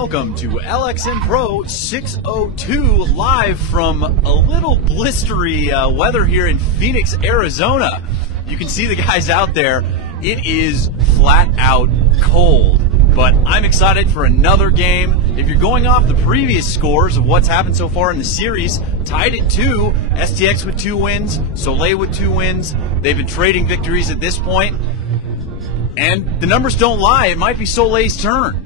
welcome to LXM Pro 602, live from a little blistery weather here in Phoenix, Arizona. You can see the guys out there. It is flat out cold, but I'm excited for another game. If you're going off the previous scores of what's happened so far in the series, tied at 2, STX with 2 wins, Soleil with 2 wins. They've been trading victories at this point, and the numbers don't lie. It might be Soleil's turn.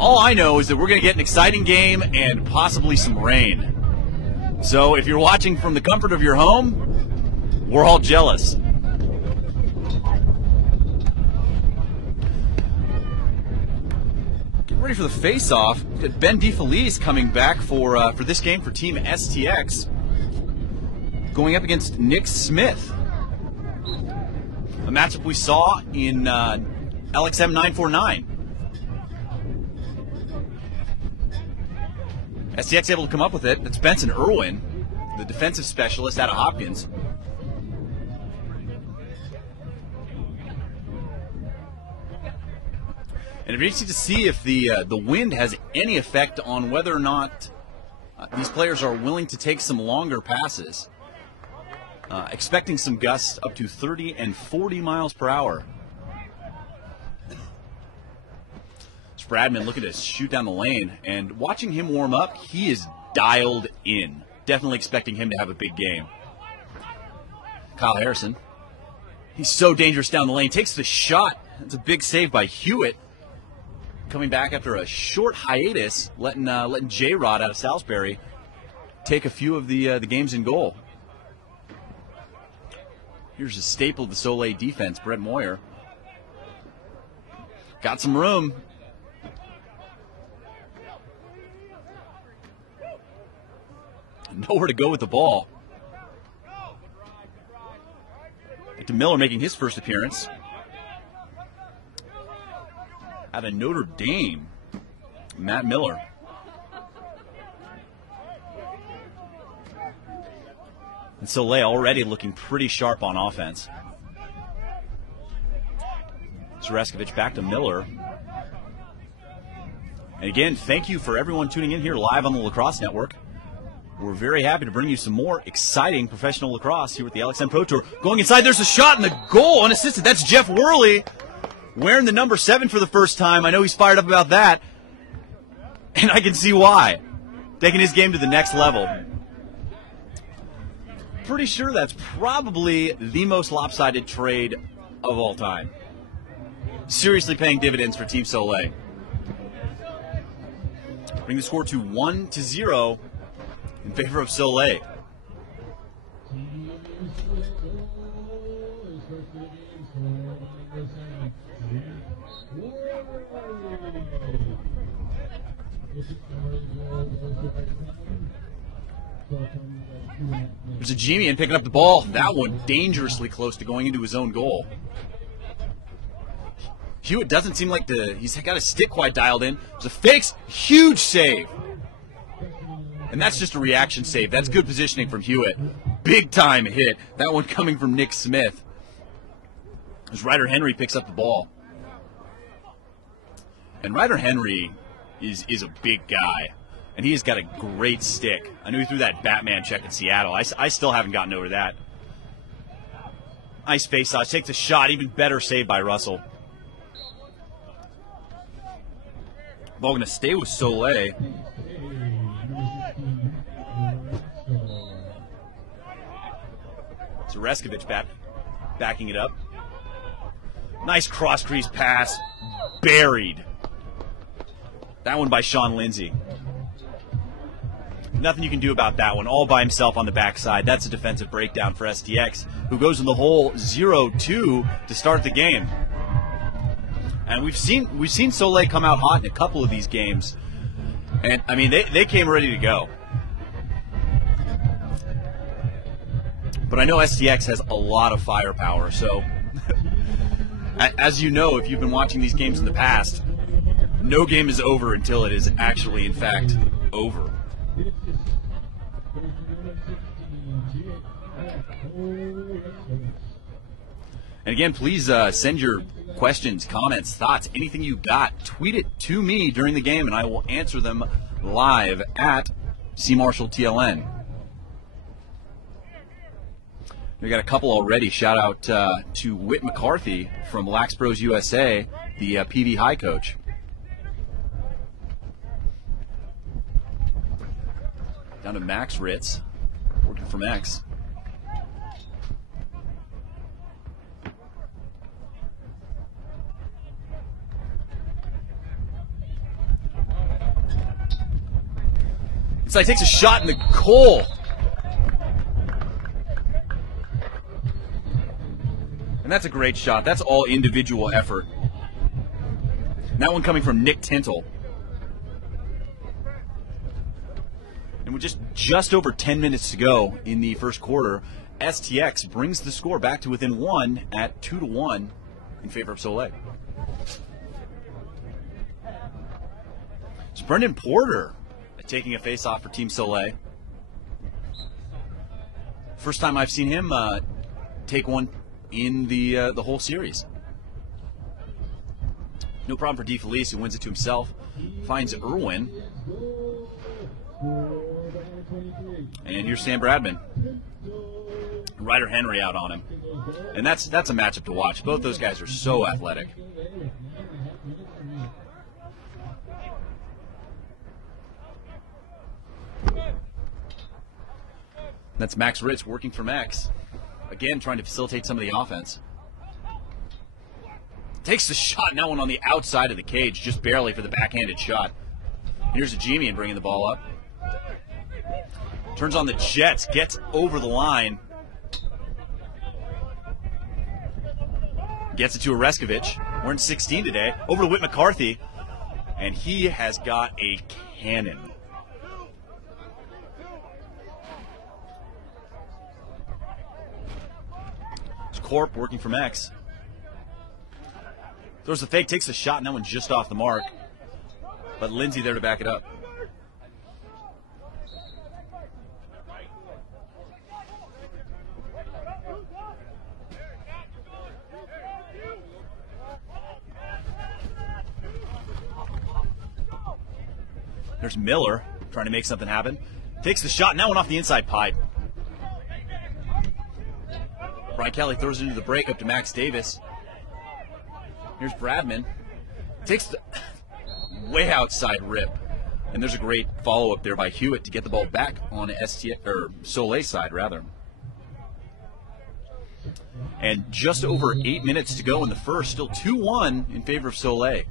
All I know is that we're going to get an exciting game and possibly some rain. So if you're watching from the comfort of your home, we're all jealous. Get ready for the face-off. Ben DeFelice coming back for this game for Team STX, going up against Nick Smith. A matchup we saw in LXM 949. STX able to come up with it. That's Benson Irwin, the defensive specialist out of Hopkins. And it'd be interesting to see if the wind has any effect on whether or not these players are willing to take some longer passes. Expecting some gusts up to 30 and 40 miles per hour. It's Bradman looking to shoot down the lane, and watching him warm up, he is dialed in. Definitely expecting him to have a big game. Kyle Harrison, he's so dangerous down the lane, takes the shot. That's a big save by Hewitt. Coming back after a short hiatus, letting J-Rod out of Salisbury take a few of the games in goal. Here's a staple of the Soleil defense, Brett Moyer. Got some room. Nowhere to go with the ball. Back to Miller making his first appearance. Out of Notre Dame, Matt Miller. And Soleil already looking pretty sharp on offense. Zareskovic back to Miller. And again, thank you for everyone tuning in here live on the Lacrosse Network. We're very happy to bring you some more exciting professional lacrosse here with the LXM Pro Tour. Going inside, there's a shot in the goal, unassisted. That's Jeff Worley wearing the number 7 for the first time. I know he's fired up about that, and I can see why. Taking his game to the next level. Pretty sure that's probably the most lopsided trade of all time. Seriously paying dividends for Team Soleil. Bring the score to 1-0 in favor of Soleil. There's a Jimian picking up the ball. That one dangerously close to going into his own goal. Hewitt doesn't seem like he's got his stick quite dialed in. There's a fakes, huge save. And that's just a reaction save. That's good positioning from Hewitt. Big time hit. That one coming from Nick Smith. As Ryder Henry picks up the ball. And Ryder Henry is a big guy. And he has got a great stick. I knew he threw that Batman check in Seattle. I still haven't gotten over that. Nice face-off. Takes a shot. Even better save by Russell. Ball going to stay with Soleil. Zareskovic backing it up. Nice cross-crease pass. Buried. That one by Sean Lindsay. Nothing you can do about that one. All by himself on the backside. That's a defensive breakdown for STX, who goes in the hole 0-2 to start the game. And we've seen Soleil come out hot in a couple of these games. And, I mean, they came ready to go. But I know STX has a lot of firepower, so as you know, if you've been watching these games in the past, no game is over until it is actually, in fact, over. And again, please send your questions, comments, thoughts, anything you got, tweet it to me during the game, and I will answer them live at CMarshallTLN. We got a couple already. Shout out to Whit McCarthy from LXM Pros USA, the PV High coach. Down to Max Ritz, working from X. Inside takes a shot in the goal. And that's a great shot. That's all individual effort. And that one coming from Nick Tintle. And with just over 10 minutes to go in the first quarter, STX brings the score back to within 1 at 2-1 in favor of Soleil. It's Brendan Porter taking a face-off for Team Soleil. First time I've seen him take one in the whole series. No problem for DeFelice, who wins it to himself. Finds Irwin. And here's Sam Bradman. Ryder Henry out on him. And that's a matchup to watch. Both those guys are so athletic. That's Max Ritz working from X. Again, trying to facilitate some of the offense. Takes the shot, and that one on the outside of the cage, just barely for the backhanded shot. Here's Ajimian bringing the ball up. Turns on the Jets, gets over the line. Gets it to Oreskovich. We're in 16 today. Over to Whit McCarthy, and he has got a cannon. Corp working from X. Throws the fake, takes the shot, and that one's just off the mark. But Lindsay there to back it up. There's Miller trying to make something happen. Takes the shot, and that one off the inside pipe. Brian Kelly throws it into the break up to Max Davis. Here's Bradman. Takes the way outside rip. And there's a great follow-up there by Hewitt to get the ball back on Soleil's side, rather. And just over 8 minutes to go in the first. Still 2-1 in favor of Soleil.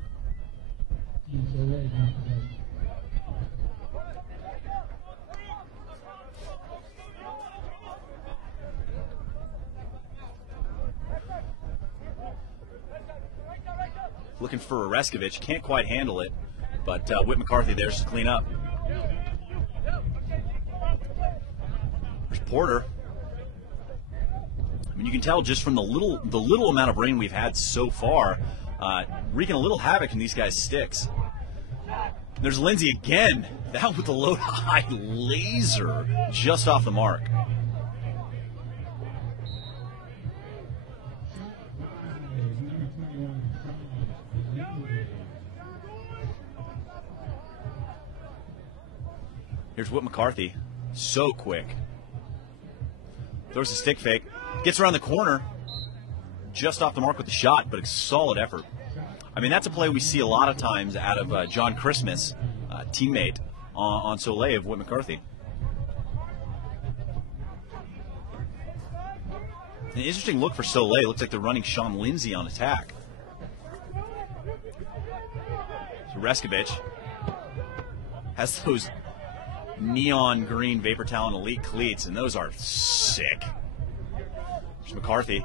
Looking for Oreskovich, can't quite handle it, but Whit McCarthy there's to clean up. There's Porter. I mean, you can tell just from the little amount of rain we've had so far, wreaking a little havoc in these guys' sticks. There's Lindsay again. That with the low high laser just off the mark. Here's Whit McCarthy, so quick. Throws a stick fake, gets around the corner, just off the mark with the shot, but a solid effort. I mean, that's a play we see a lot of times out of John Christmas, teammate on Soleil of Whit McCarthy. An interesting look for Soleil. Looks like they're running Sean Lindsay on attack. So Reskovich has those neon green Vapor Talon Elite cleats, and those are sick. There's McCarthy.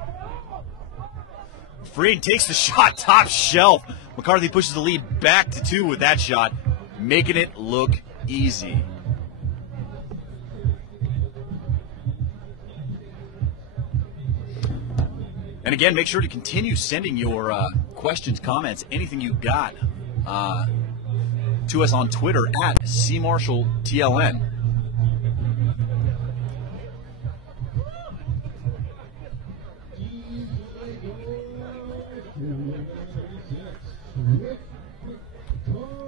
Freed takes the shot, top shelf. McCarthy pushes the lead back to 2 with that shot, making it look easy. And again, make sure to continue sending your questions, comments, anything you got to us on Twitter at CMarshallTLN.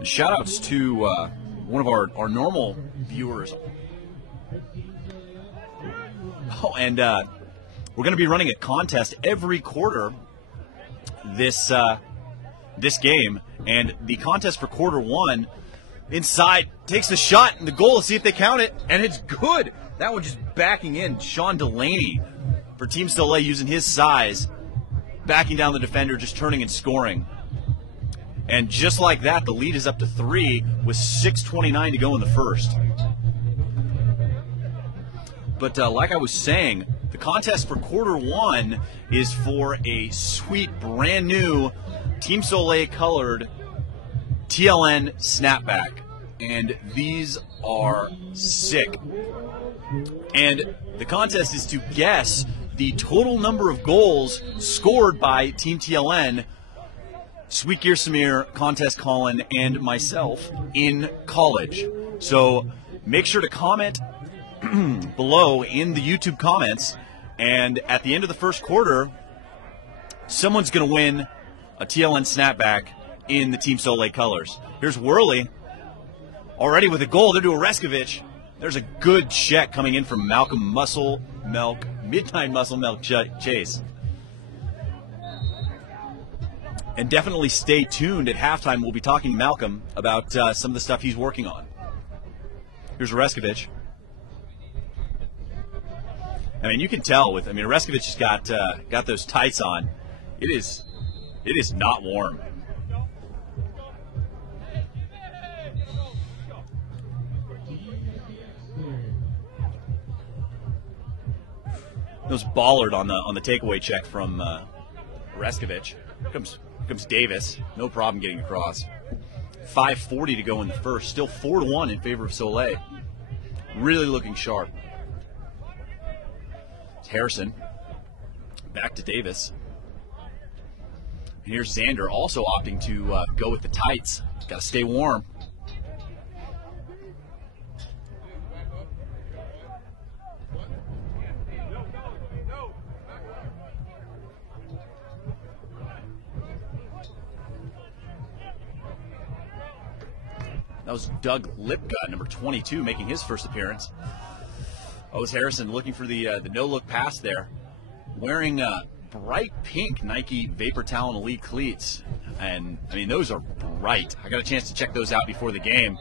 Shout outs to one of our normal viewers. Oh, and we're going to be running a contest every quarter this game, and the contest for quarter one, inside takes the shot and the goal. Let's see if they count it, and it's good. That one just backing in. Sean Delaney for Team Soleil using his size, backing down the defender, just turning and scoring. And just like that, the lead is up to 3 with 6:29 to go in the first. But like I was saying, the contest for quarter one is for a sweet, brand new Team Soleil colored TLN snapback. And these are sick. And the contest is to guess the total number of goals scored by Team TLN, Sweet Gear Samir, Contest Colin, and myself in college. So make sure to comment below in the YouTube comments, and at the end of the first quarter, someone's going to win a TLN snapback in the Team Soleil colors. Here's Worley, already with a goal. They're to Oreskovich. There's a good check coming in from Malcolm Midnight Muscle Milk Chase. And definitely stay tuned. At halftime, we'll be talking to Malcolm about some of the stuff he's working on. Here's Oreskovich. I mean, you can tell with. I mean, Oreskovich has got those tights on. It is not warm. Those Ballard on the takeaway check from Oreskovich. Comes Davis. No problem getting across. 5:40 to go in the first. Still 4-1 in favor of Soleil. Really looking sharp. Harrison, back to Davis. And here's Xander, also opting to go with the tights. Got to stay warm. That was Doug Lipka, number 22, making his first appearance. Oh, it's Harrison looking for the no-look pass there. Wearing bright pink Nike Vapor Talon Elite cleats. And, I mean, those are bright. I got a chance to check those out before the game.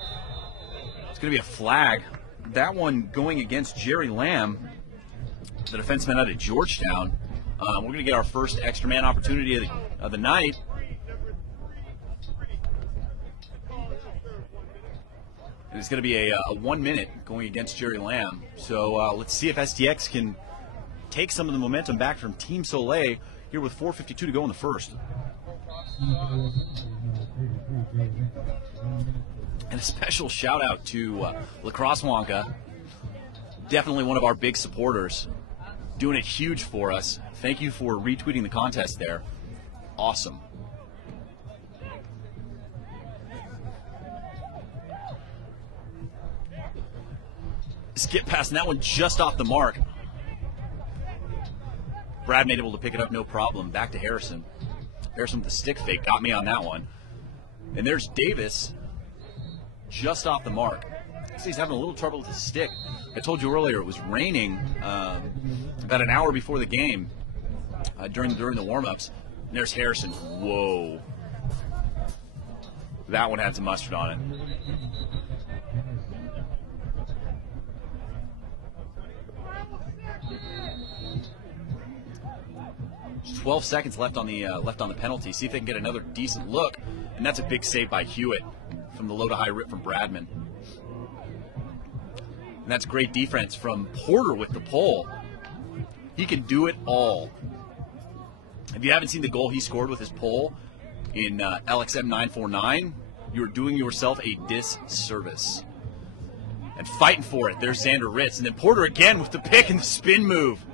It's going to be a flag. That one going against Jerry Lamb, the defenseman out of Georgetown. We're going to get our first extra man opportunity of the night. And it's going to be a 1 minute going against Jerry Lamb. So let's see if STX can take some of the momentum back from Team Soleil here with 4:52 to go in the first. And a special shout out to Lacrosse Wonka. Definitely one of our big supporters. Doing it huge for us. Thank you for retweeting the contest there. Awesome. Skip past, and that one just off the mark. Bradman able to pick it up, no problem. Back to Harrison. Harrison with the stick fake, got me on that one. And there's Davis, just off the mark. He's having a little trouble with his stick. I told you earlier it was raining about an hour before the game during the warm-ups. And there's Harrison. Whoa. That one had some mustard on it. 12 seconds left on the penalty. See if they can get another decent look. And that's a big save by Hewitt from the low to high rip from Bradman. And that's great defense from Porter with the pole. He can do it all. If you haven't seen the goal he scored with his pole in LXM 949, you're doing yourself a disservice. And fighting for it, there's Xander Ritz. And then Porter again with the pick and the spin move.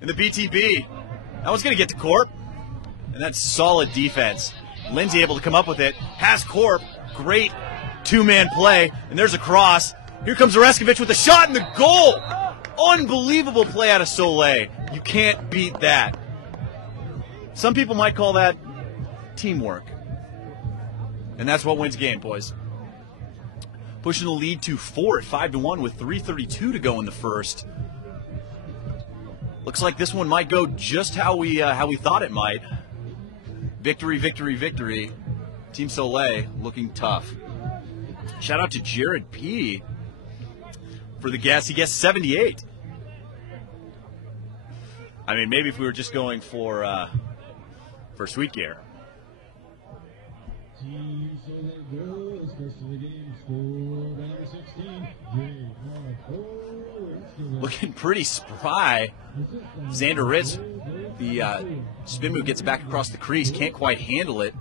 And the BTB. That one's going to get to Corp. And that's solid defense. Lindsay able to come up with it. Has Corp. Great two-man play. And there's a cross. Here comes Oreskovich with a shot and the goal. Unbelievable play out of Soleil. You can't beat that. Some people might call that teamwork. And that's what wins game, boys. Pushing the lead to 4 at 5-1 with 3:32 to go in the first. Looks like this one might go just how we thought it might. Victory, victory, victory. Team Soleil looking tough. Shout out to Jared P. for the guess. He guessed 78. I mean, maybe if we were just going for sweet gear. Looking pretty spry. Xander Ritz, the spin move gets back across the crease, can't quite handle it.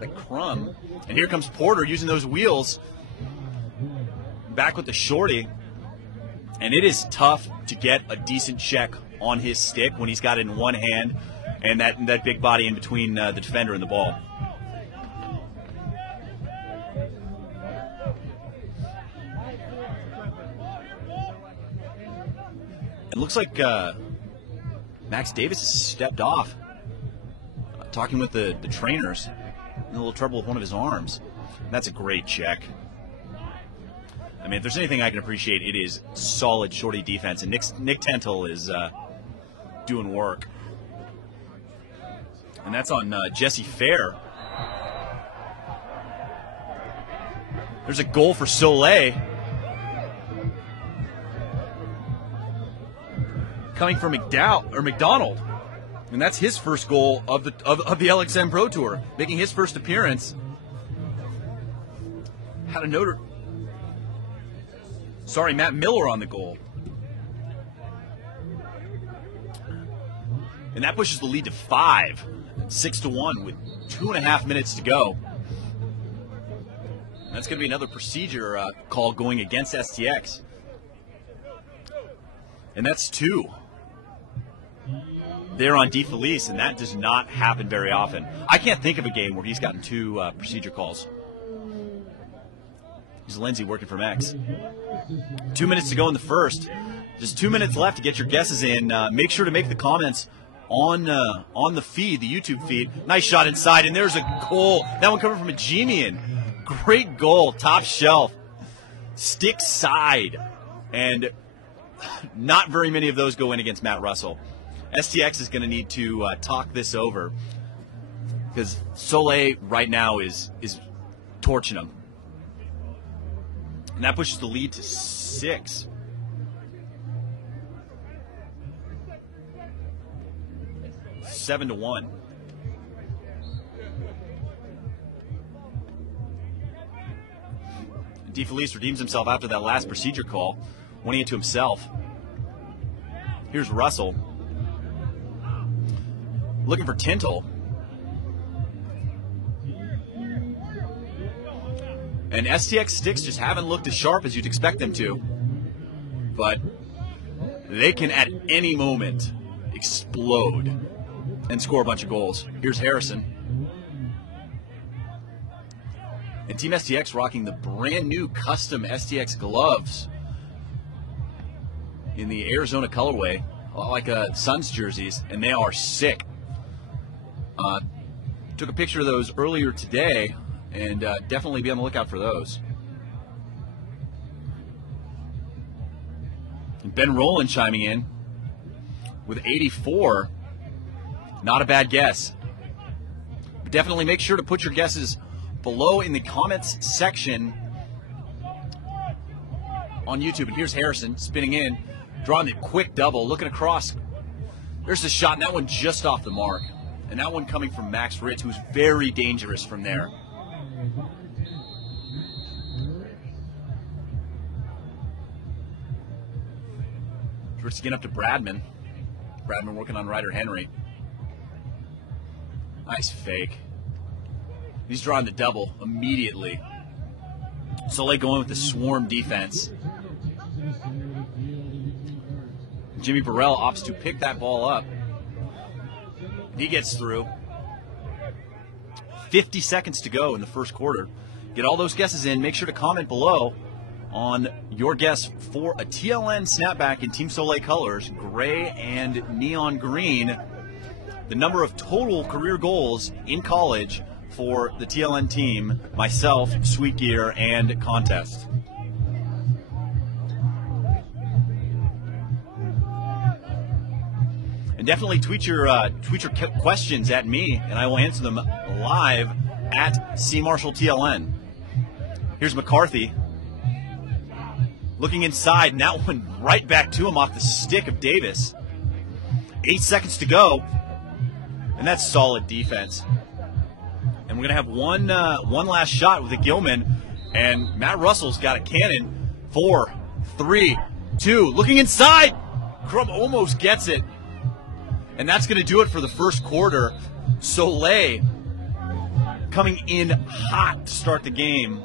Like crumb. And here comes Porter using those wheels. Back with the shorty. And it is tough to get a decent check on his stick when he's got it in one hand and that big body in between the defender and the ball. It looks like Max Davis has stepped off. Talking with the trainers. In a little trouble with one of his arms. And that's a great check. I mean, if there's anything I can appreciate, it is solid shorty defense. And Nick Tentel is doing work. And that's on Jesse Fair. There's a goal for Soleil. Coming from McDonald. And that's his first goal of the LXM Pro Tour, making his first appearance. Had a note. Sorry, Matt Miller on the goal. And that pushes the lead to 5, 6-1 with 2.5 minutes to go. And that's going to be another procedure call going against STX. And that's 2. There on DeFelice, and that does not happen very often. I can't think of a game where he's gotten 2 procedure calls. Here's Lindsay working from X. 2 minutes to go in the first. Just 2 minutes left to get your guesses in. Make sure to make the comments on the feed, the YouTube feed. Nice shot inside, and there's a goal. That one coming from a Gemian. Great goal, top shelf. Stick side. And not very many of those go in against Matt Russell. STX is going to need to talk this over because Soleil right now is torching them. And that pushes the lead to 6. Seven to 1. DeFelice redeems himself after that last procedure call, winning it to himself. Here's Russell. Looking for Tintle. And STX sticks just haven't looked as sharp as you'd expect them to. But they can at any moment explode and score a bunch of goals. Here's Harrison. And Team STX rocking the brand new custom STX gloves in the Arizona colorway, a lot like Suns jerseys, and they are sick. Took a picture of those earlier today, and definitely be on the lookout for those. And Ben Rowland chiming in with 84. Not a bad guess. But definitely make sure to put your guesses below in the comments section on YouTube. And here's Harrison spinning in, drawing the quick double, looking across. There's the shot, and that one just off the mark. And that one coming from Max Ritz, who's very dangerous from there. Ritz again up to Bradman. Bradman working on Ryder Henry. Nice fake. He's drawing the double immediately. Soleil going with the swarm defense. Jimmy Burrell opts to pick that ball up. He gets through. 50 seconds to go in the first quarter. Get all those guesses in. Make sure to comment below on your guess for a TLN snapback in Team Soleil colors, gray and neon green. The number of total career goals in college for the TLN team, myself, Sweet Gear, and contest. And definitely tweet your questions at me, and I will answer them live at CMarshallTLN. Here's McCarthy looking inside, and that one right back to him off the stick of Davis. 8 seconds to go, and that's solid defense. And we're going to have one last shot with the Gilman, and Matt Russell's got a cannon. 4, 3, 2, looking inside. Crum almost gets it. And that's going to do it for the first quarter. Soleil coming in hot to start the game,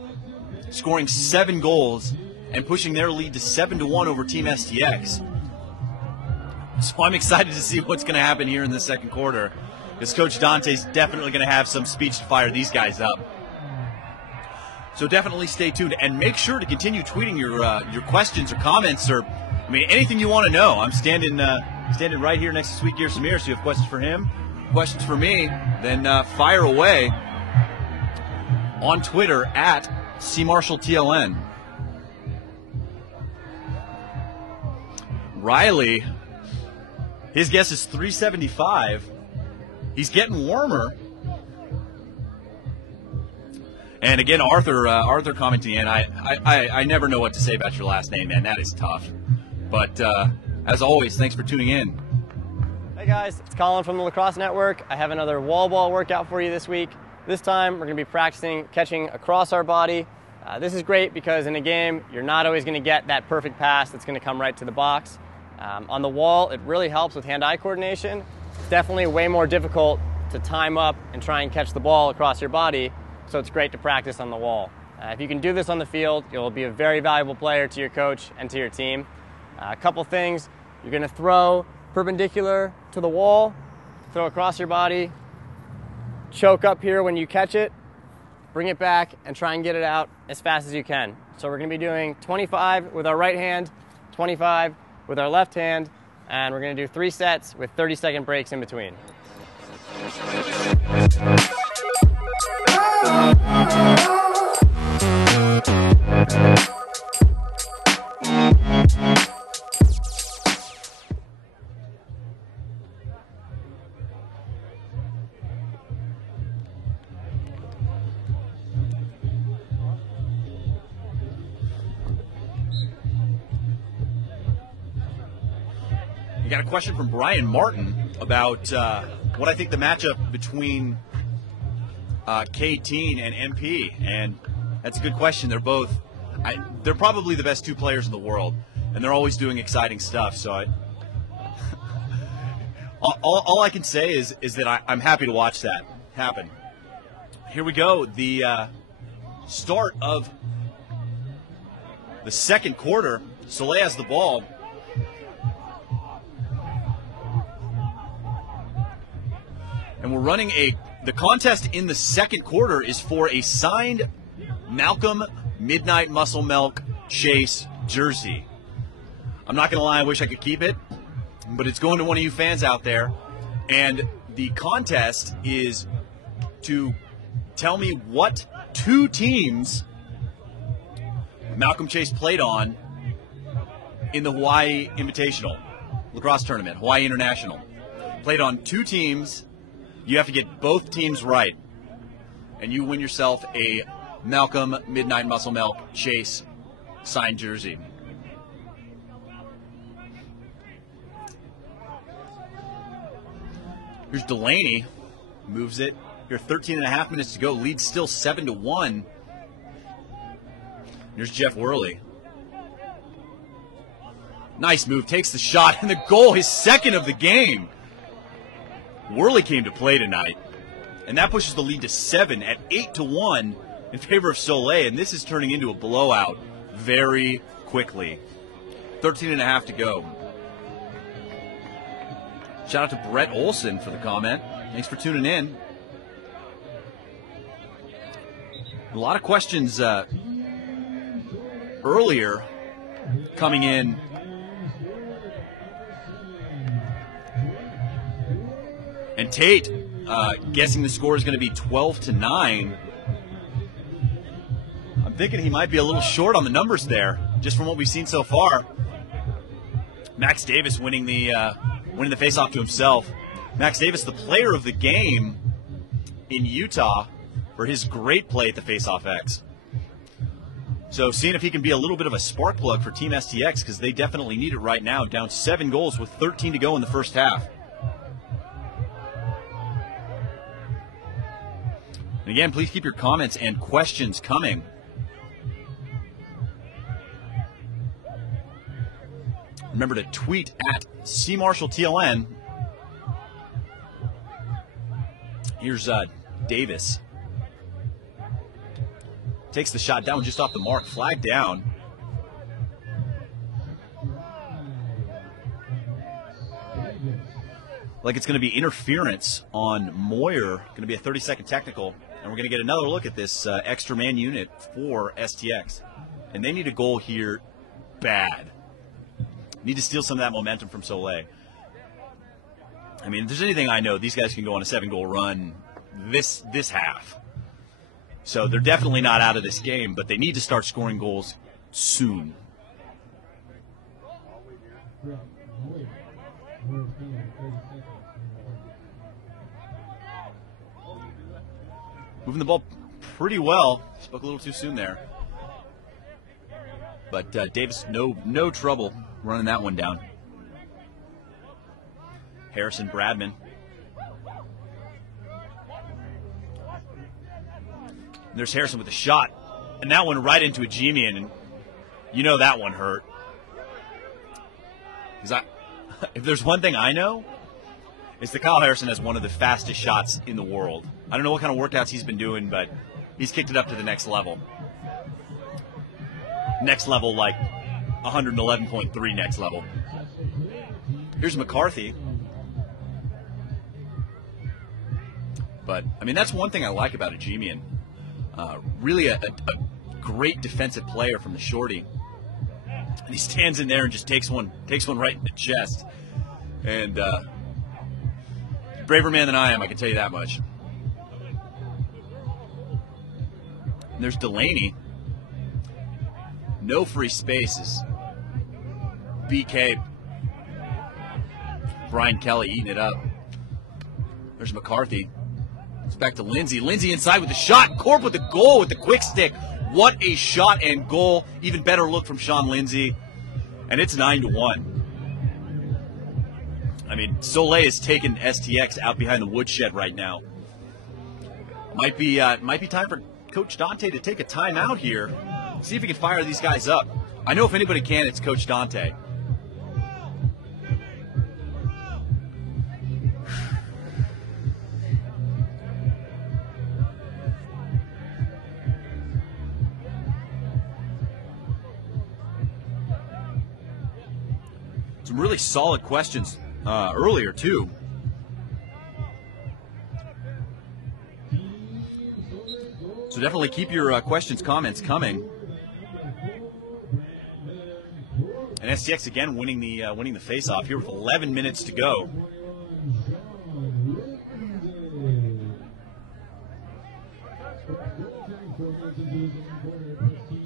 scoring 7 goals and pushing their lead to 7-1 over Team STX. So I'm excited to see what's going to happen here in the second quarter, because Coach Dante's definitely going to have some speech to fire these guys up. So definitely stay tuned, and make sure to continue tweeting your questions or comments, or anything you want to know. I'm standing right here next to Sweet Gear Samir, so you have questions for him, questions for me, then fire away on Twitter at CMarshallTLN. Riley, his guess is 375. He's getting warmer. And again, Arthur commenting in, I never know what to say about your last name, man. That is tough. But as always, thanks for tuning in. Hey guys, it's Colin from the Lacrosse Network. I have another wall ball workout for you this week. This time we're going to be practicing catching across our body. This is great because in a game, you're not always going to get that perfect pass that's going to come right to the box. On the wall, it really helps with hand-eye coordination. It's definitely way more difficult to time up and try and catch the ball across your body, so it's great to practice on the wall. If you can do this on the field, you'll be a very valuable player to your coach and to your team. A couple things: you're going to throw perpendicular to the wall, throw across your body, choke up here when you catch it, bring it back, and try and get it out as fast as you can. So we're going to be doing 25 with our right hand, 25 with our left hand, and we're going to do 3 sets with 30-second breaks in between. We got a question from Brian Martin about what I think the matchup between K-Teen and MP, and that's a good question. They're probably the best 2 players in the world, and they're always doing exciting stuff. So all I can say is that I'm happy to watch that happen. Here we go, the start of the second quarter. Soleil has the ball. And we're running the contest in the second quarter is for a signed Malcolm Midnight Muscle Milk Chase jersey. I'm not going to lie, I wish I could keep it, but it's going to one of you fans out there. And the contest is to tell me what 2 teams Malcolm Chase played on in the Hawaii Invitational Lacrosse Tournament, Hawaii International. Played on 2 teams. You have to get both teams right, and you win yourself a Malcolm Midnight Muscle Milk Chase signed jersey. Here's Delaney, moves it. Here, 13.5 minutes to go. Lead still 7-1. Here's Jeff Worley. Nice move, takes the shot, and the goal, his second of the game. Worley came to play tonight, and that pushes the lead to 7 at 8-1 in favor of Soleil, and this is turning into a blowout very quickly. 13.5 to go. Shout out to Brett Olson for the comment. Thanks for tuning in. A lot of questions earlier coming in. And Tate guessing the score is going to be 12-9. I'm thinking he might be a little short on the numbers there, just from what we've seen so far. Max Davis winning the face-off to himself. Max Davis, the player of the game in Utah for his great play at the face-off X. So seeing if he can be a little bit of a spark plug for Team STX, because they definitely need it right now, down 7 goals with 13 to go in the first half. And again, please keep your comments and questions coming. Remember to tweet at CMarshallTLN. Here's Davis. Takes the shot down just off the mark. Flag down. Like it's going to be interference on Moyer. Going to be a 30-second technical. And we're going to get another look at this extra man unit for STX. And they need a goal here bad. Need to steal some of that momentum from Soleil. I mean, if there's anything I know, these guys can go on a 7-goal run this half. So they're definitely not out of this game, but they need to start scoring goals soon. Moving the ball pretty well. Spoke a little too soon there. But Davis, no trouble running that one down. Harrison Bradman. And there's Harrison with a shot. And that one right into a G-man. And you know that one hurt. Because if there's one thing I know, it's that Kyle Harrison has one of the fastest shots in the world. I don't know what kind of workouts he's been doing, but he's kicked it up to the next level. Next level, like 111.3 next level. Here's McCarthy. But, I mean, that's one thing I like about a G-man. Really a great defensive player from the shorty. And he stands in there and just takes one right in the chest. And braver man than I am, I can tell you that much. And there's Delaney. No free spaces. BK. Brian Kelly eating it up. There's McCarthy. It's back to Lindsay. Lindsay inside with the shot. Corp with the goal with the quick stick. What a shot and goal. Even better look from Sean Lindsay. And it's 9-1. I mean, Soleil is taking STX out behind the woodshed right now. Might be time for Coach Dante to take a timeout here. See if he can fire these guys up. I know if anybody can, it's Coach Dante. Some really solid questions earlier, too. So definitely keep your questions, comments coming. And STX again winning the face-off here with 11 minutes to go.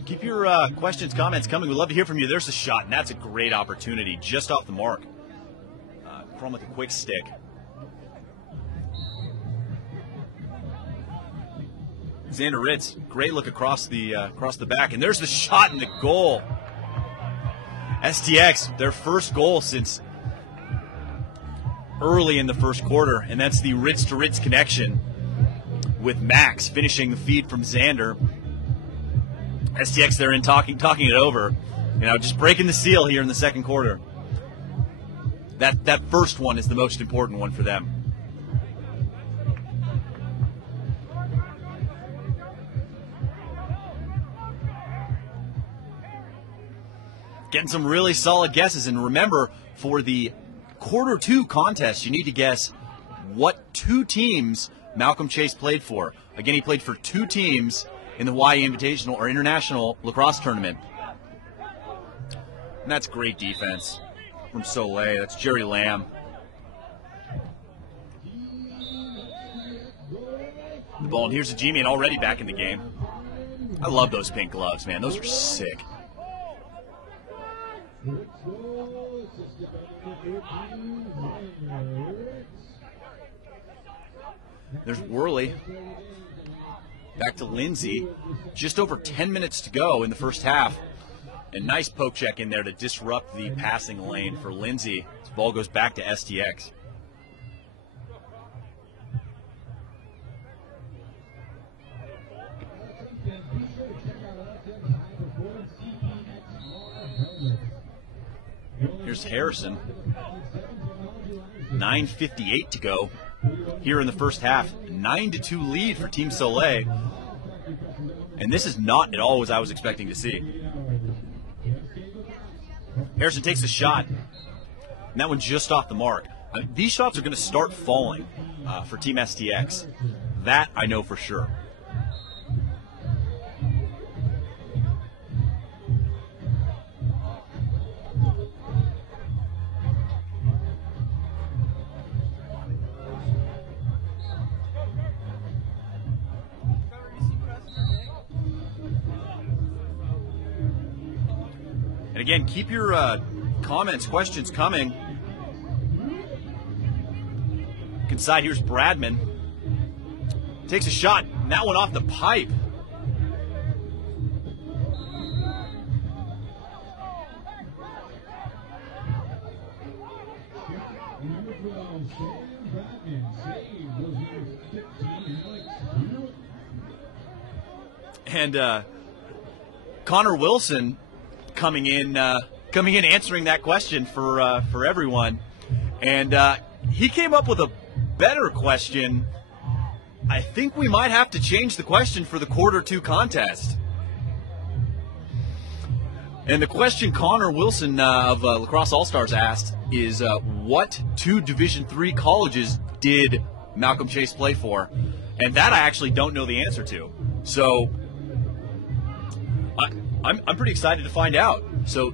Keep your questions, comments coming. We'd love to hear from you. There's a shot, and that's a great opportunity just off the mark. Crum with a quick stick. Xander Ritz, great look across the back, and there's the shot and the goal. STX, their first goal since early in the first quarter, and that's the Ritz to Ritz connection with Max finishing the feed from Xander. STX, they're in talking it over, just breaking the seal here in the second quarter. That first one is the most important one for them. Getting some really solid guesses, and remember, for the quarter 2 contest, you need to guess what 2 teams Malcolm Chase played for. Again, he played for 2 teams in the Hawaii Invitational or International Lacrosse Tournament. And that's great defense from Soleil. That's Jerry Lamb. the ball, and here's Ajimian already back in the game. I love those pink gloves, man. Those are sick. There's Worley. Back to Lindsay. Just over 10 minutes to go in the first half. And nice poke check in there to disrupt the passing lane for Lindsay. This ball goes back to STX. Here's Harrison. 9:58 to go here in the first half. 9-2 lead for Team Soleil. And this is not at all what I was expecting to see. Harrison takes a shot, and that one just off the mark. I mean, these shots are going to start falling for Team STX. That I know for sure. And again, keep your comments, questions coming. Inside, here's Bradman. Takes a shot, and that one off the pipe. And Connor Wilson coming in answering that question for everyone, and he came up with a better question. I think we might have to change the question for the quarter 2 contest. And the question Connor Wilson of Lacrosse All-Stars asked is, what 2 Division III colleges did Malcolm Chase play for? And that I actually don't know the answer to. So I'm pretty excited to find out. So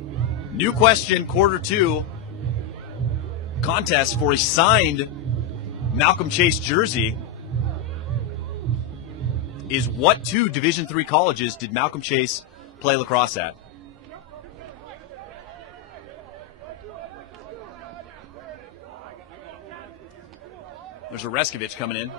new question, quarter 2 contest for a signed Malcolm Chase jersey is, what 2 Division III colleges did Malcolm Chase play lacrosse at? There's a Reskovich coming in.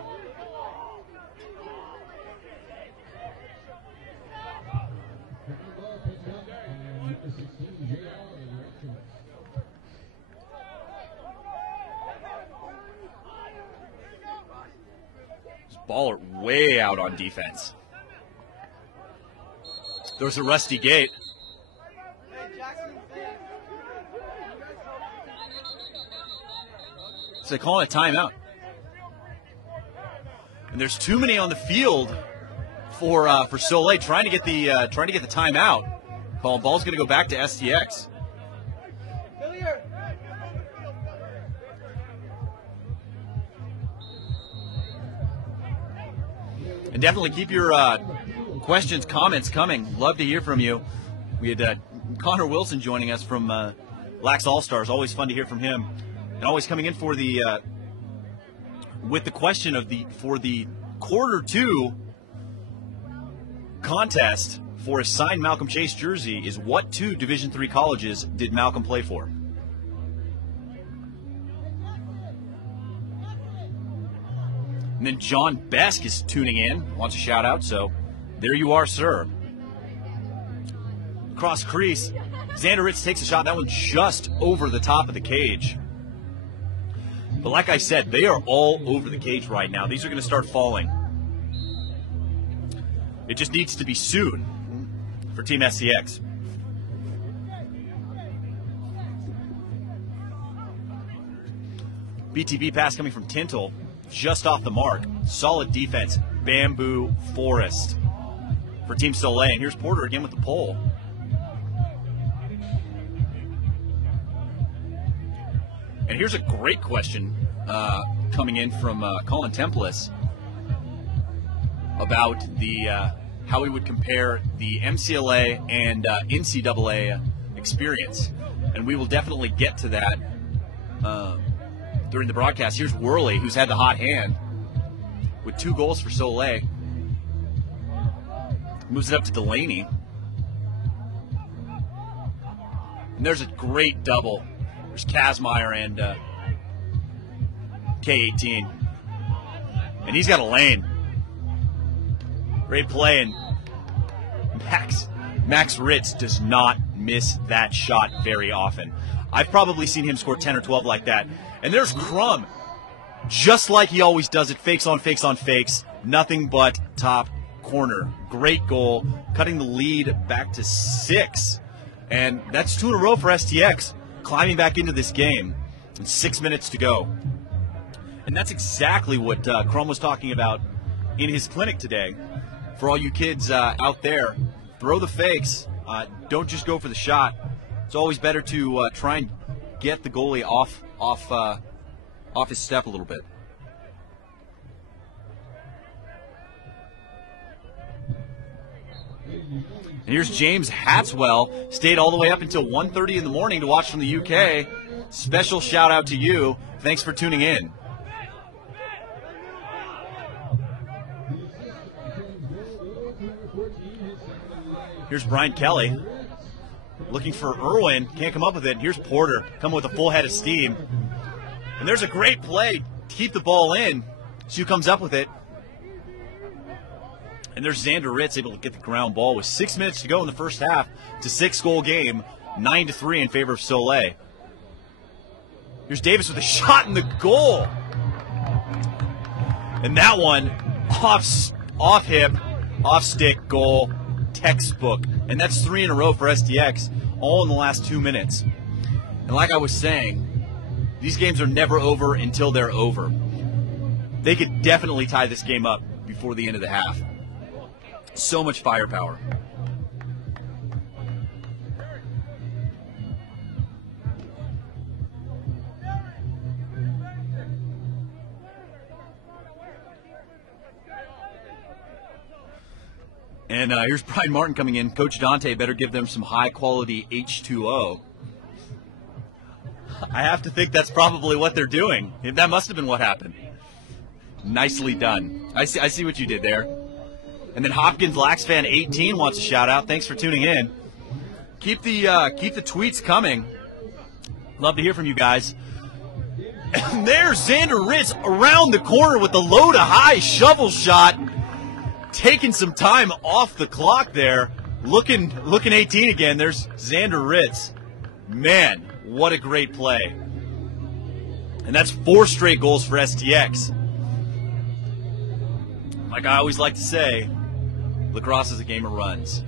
Baller way out on defense. There's a Rusty Gate. So they call it a timeout. And there's too many on the field for Soleil trying to get the timeout. Ball's going to go back to STX. And definitely keep your questions, comments coming. Love to hear from you. We had Connor Wilson joining us from Lax All-Stars. Always fun to hear from him. And always coming in for the with the question of for the quarter 2 contest for a signed Malcolm Chase jersey is, what 2 Division III colleges did Malcolm play for? And then John Besk is tuning in, wants a shout out, so there you are, sir. Cross crease, Xander Ritz takes a shot, that one just over the top of the cage. But like I said, they are all over the cage right now. These are going to start falling. It just needs to be soon for Team SCX. BTB pass coming from Tintle. Just off the mark. Solid defense. Bamboo Forest for Team Soleil. And here's Porter again with the pole. And here's a great question coming in from Colin Templis about the how we would compare the MCLA and NCAA experience. And we will definitely get to that during the broadcast. Here's Worley, who's had the hot hand. with 2 goals for Soleil. Moves it up to Delaney. And there's a great double. There's Kazmaier and K18. And he's got a lane. Great play, and Max Ritz does not miss that shot very often. I've probably seen him score 10 or 12 like that. And there's Crum, just like he always does it, fakes on fakes on fakes, nothing but top corner. Great goal, cutting the lead back to 6. And that's 2 in a row for STX, climbing back into this game. And 6 minutes to go. And that's exactly what Crum was talking about in his clinic today. For all you kids out there, throw the fakes. Don't just go for the shot. It's always better to try and get the goalie off his step a little bit. And here's James Hatswell. Stayed all the way up until 1:30 in the morning to watch from the UK. Special shout out to you. Thanks for tuning in. Here's Brian Kelly looking for Irwin. Can't come up with it. Here's Porter coming with a full head of steam. And there's a great play to keep the ball in. Sue comes up with it. And there's Xander Ritz able to get the ground ball with 6 minutes to go in the first half. It's a 6-goal game, 9-3 in favor of Soleil. Here's Davis with a shot in the goal. And that one, off hip, off stick goal, textbook. And that's 3 in a row for STX, all in the last 2 minutes. And like I was saying, these games are never over until they're over. They could definitely tie this game up before the end of the half. So much firepower. And here's Brian Martin coming in. Coach Dante better give them some high-quality H2O. I have to think that's probably what they're doing. That must have been what happened. Nicely done. I see what you did there. And then Hopkins Lax Fan 18 wants a shout-out. Thanks for tuning in. Keep the tweets coming. Love to hear from you guys. And there's Xander Ritz around the corner with the low-to-high shovel shot. Taking some time off the clock there. Looking 18 again. There's Xander Ritz. Man, what a great play. And that's 4 straight goals for STX. Like I always like to say, lacrosse is a game of runs.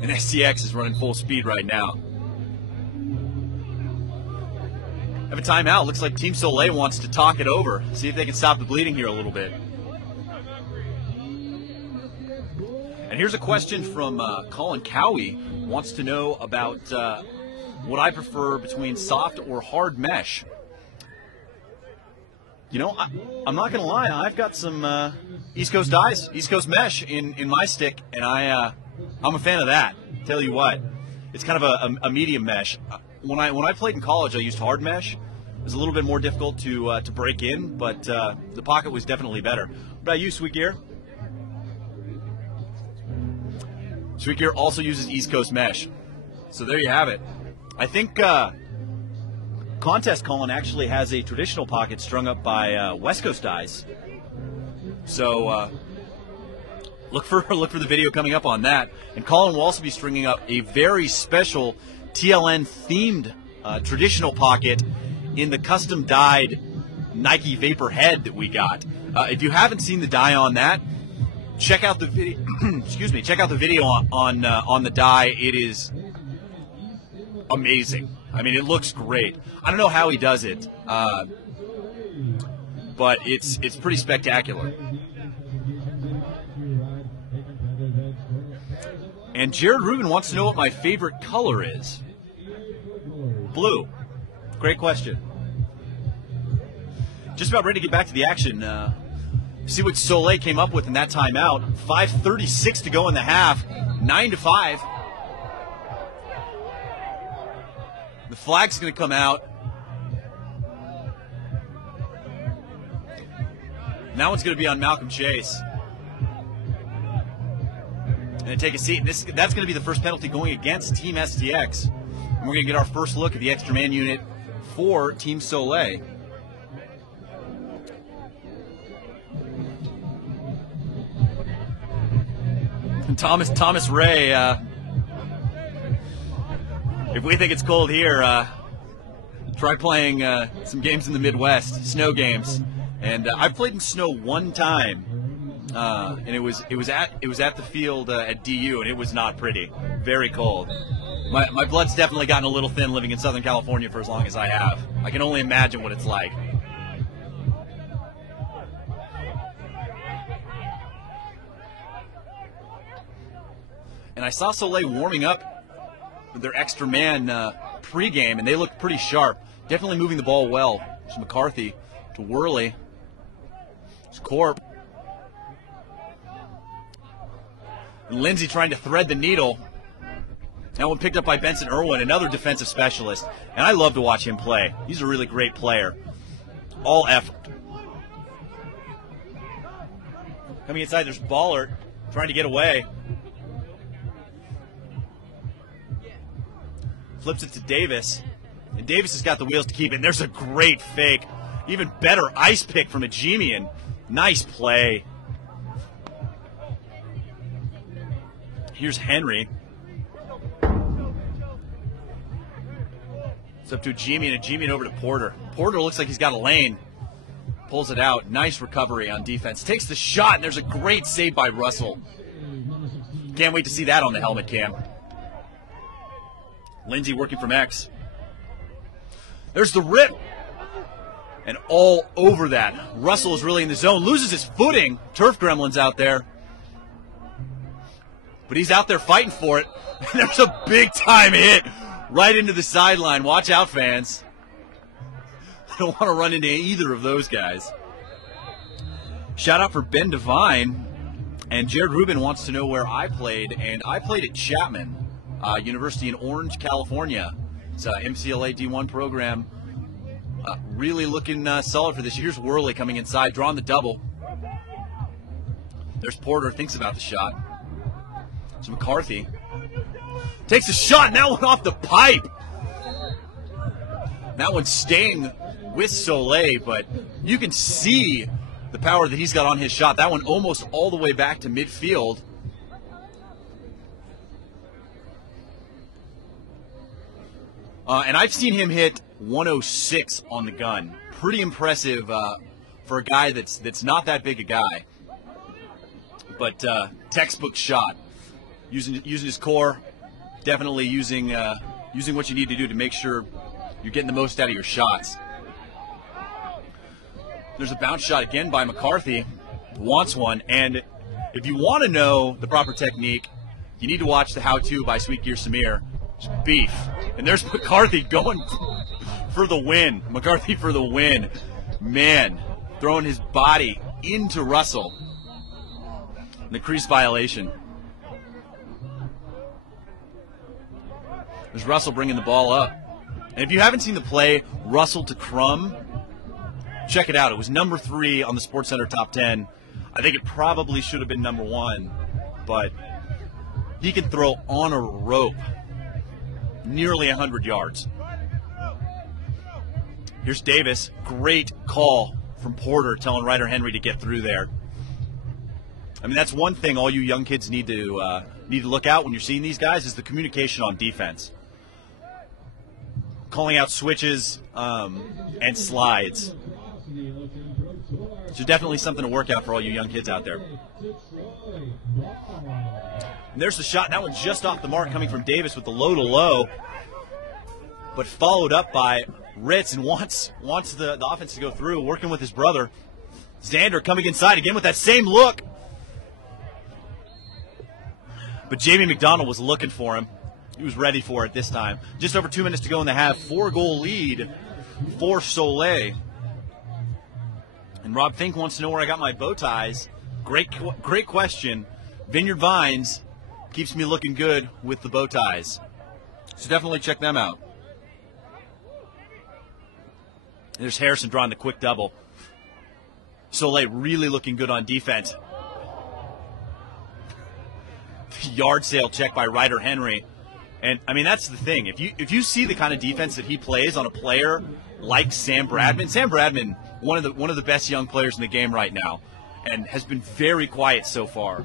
And STX is running full speed right now. Have a timeout. Looks like Team Soleil wants to talk it over. See if they can stop the bleeding here a little bit. And here's a question from Colin Cowie. Wants to know about what I prefer between soft or hard mesh. You know, I'm not going to lie. I've got some East Coast dyes, East Coast mesh in my stick, and I'm a fan of that. Tell you what, it's kind of a medium mesh. When I played in college, I used hard mesh. It was a little bit more difficult to break in, but the pocket was definitely better. What about you, Sweet Gear? Sweet Gear also uses East Coast mesh. So there you have it. I think Contest Colin actually has a traditional pocket strung up by West Coast dyes. So look for the video coming up on that. And Colin will also be stringing up a very special TLN themed traditional pocket in the custom dyed Nike Vapor head that we got. If you haven't seen the dye on that, check out the video. Excuse me. Check out the video on the dye. It is amazing. I mean, it looks great. I don't know how he does it, but it's pretty spectacular. And Jared Rubin wants to know what my favorite color is. Blue. Great question. Just about ready to get back to the action. See what Soleil came up with in that timeout. 5:36 to go in the half. 9-5. The flag's going to come out. And that one's going to be on Malcolm Chase. And take a seat. And that's going to be the first penalty going against Team STX. And we're going to get our first look at the extra man unit for Team Soleil. And Thomas Ray, if we think it's cold here, try playing some games in the Midwest, snow games. And I've played in snow one time, and it was at the field at DU, and it was not pretty. Very cold. My blood's definitely gotten a little thin living in Southern California for as long as I have. I can only imagine what it's like. And I saw Soleil warming up with their extra man pregame, and they looked pretty sharp. Definitely moving the ball well. There's McCarthy to Worley. It's Corp. And Lindsay trying to thread the needle. That one picked up by Benson Irwin, another defensive specialist. And I love to watch him play. He's a really great player. All effort. Coming inside, there's Ballard trying to get away. Flips it to Davis. And Davis has got the wheels to keep it. And there's a great fake. Even better ice pick from Ajemian. Nice play. Here's Henry. It's up to Ajemian. Ajemian over to Porter. Porter looks like he's got a lane. Pulls it out. Nice recovery on defense. Takes the shot, and there's a great save by Russell. Can't wait to see that on the helmet cam. Lindsay working from X. There's the rip. And all over that. Russell is really in the zone. Loses his footing. Turf Gremlin's out there. But he's out there fighting for it. And there's a big-time hit right into the sideline. Watch out, fans. I don't want to run into either of those guys. Shout out for Ben Devine. And Jared Rubin wants to know where I played. And I played at Chapman University in Orange, California. It's a MCLA D1 program. Really looking solid for this. Here's Worley coming inside, drawing the double. There's Porter, thinks about the shot. It's McCarthy. Takes a shot, and that one off the pipe. That one's staying with Soleil, but you can see the power that he's got on his shot. That one almost all the way back to midfield. And I've seen him hit 106 on the gun. Pretty impressive for a guy that's not that big a guy. But textbook shot. Using his core, definitely using what you need to do to make sure you're getting the most out of your shots. There's a bounce shot again by McCarthy. Wants one. And if you want to know the proper technique, you need to watch the how-to by Sweet Gear Samir. It's beef. And there's McCarthy going for the win. McCarthy for the win. Man, throwing his body into Russell. And the crease violation. There's Russell bringing the ball up. And if you haven't seen the play, Russell to Crum, check it out. It was number 3 on the SportsCenter Top 10. I think it probably should have been number 1, but he can throw on a rope nearly 100 yards. Here's Davis. Great call from Porter telling Ryder Henry to get through there. I mean, that's one thing all you young kids need to look out when you're seeing these guys is the communication on defense. Calling out switches and slides. So definitely something to work out for all you young kids out there. And there's the shot. That one's just off the mark coming from Davis with the low to low. But followed up by Ritz and wants the offense to go through, working with his brother. Xander coming inside again with that same look. But Jamie McDonald was looking for him. He was ready for it this time. Just over 2 minutes to go in the half. 4-goal lead for Soleil. And Rob Fink wants to know where I got my bow ties. Great question. Vineyard Vines keeps me looking good with the bow ties. So definitely check them out. There's Harrison drawing the quick double. Soleil really looking good on defense. Yard sale check by Ryder Henry. And, I mean, that's the thing. If you see the kind of defense that he plays on a player like Sam Bradman, one of the best young players in the game right now, and has been very quiet so far.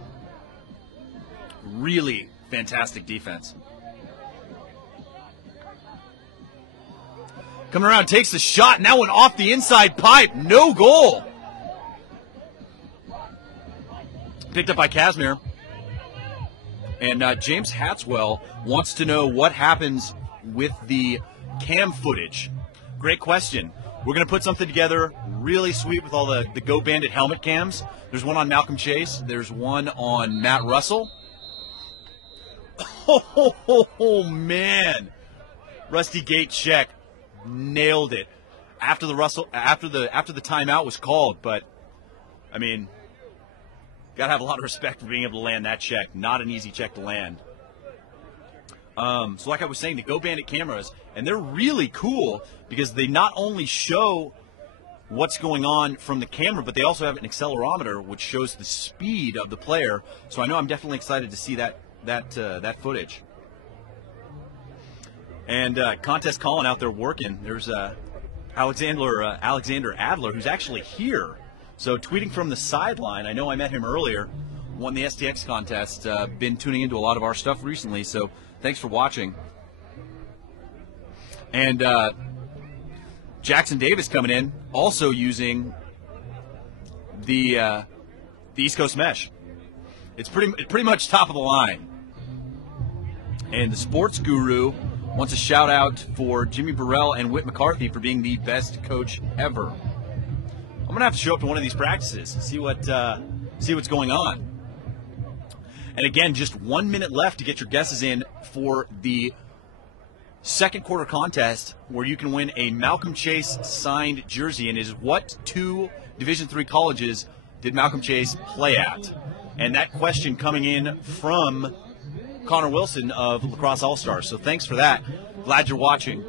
Really fantastic defense. Coming around, takes the shot, and that one off the inside pipe. No goal. Picked up by Casimir. And James Hatswell wants to know what happens with the cam footage. Great question. We're going to put something together really sweet with all the Go Bandit helmet cams. There's one on Malcolm Chase. There's one on Matt Russell. Oh, man. Rusty Gate check. Nailed it. After the timeout was called, but I mean, gotta have a lot of respect for being able to land that check. Not an easy check to land. So like I was saying, the Go Bandit cameras, and they're really cool because they not only show what's going on from the camera, but they also have an accelerometer which shows the speed of the player. So I know I'm definitely excited to see that footage. And contest calling out there working. There's Alexander Adler, who's actually here. So tweeting from the sideline. I know I met him earlier. Won the STX contest. Been tuning into a lot of our stuff recently. So thanks for watching. And Jackson Davis coming in, also using the East Coast mesh. It's pretty much top of the line. And the sports guru wants a shout out for Jimmy Burrell and Whit McCarthy for being the best coach ever. I'm gonna have to show up to one of these practices and see what's going on. And again, just 1 minute left to get your guesses in for the second quarter contest where you can win a Malcolm Chase signed jersey. And is what two Division III colleges did Malcolm Chase play at? And that question coming in from Connor Wilson of Lacrosse All-Stars. So thanks for that. Glad you're watching.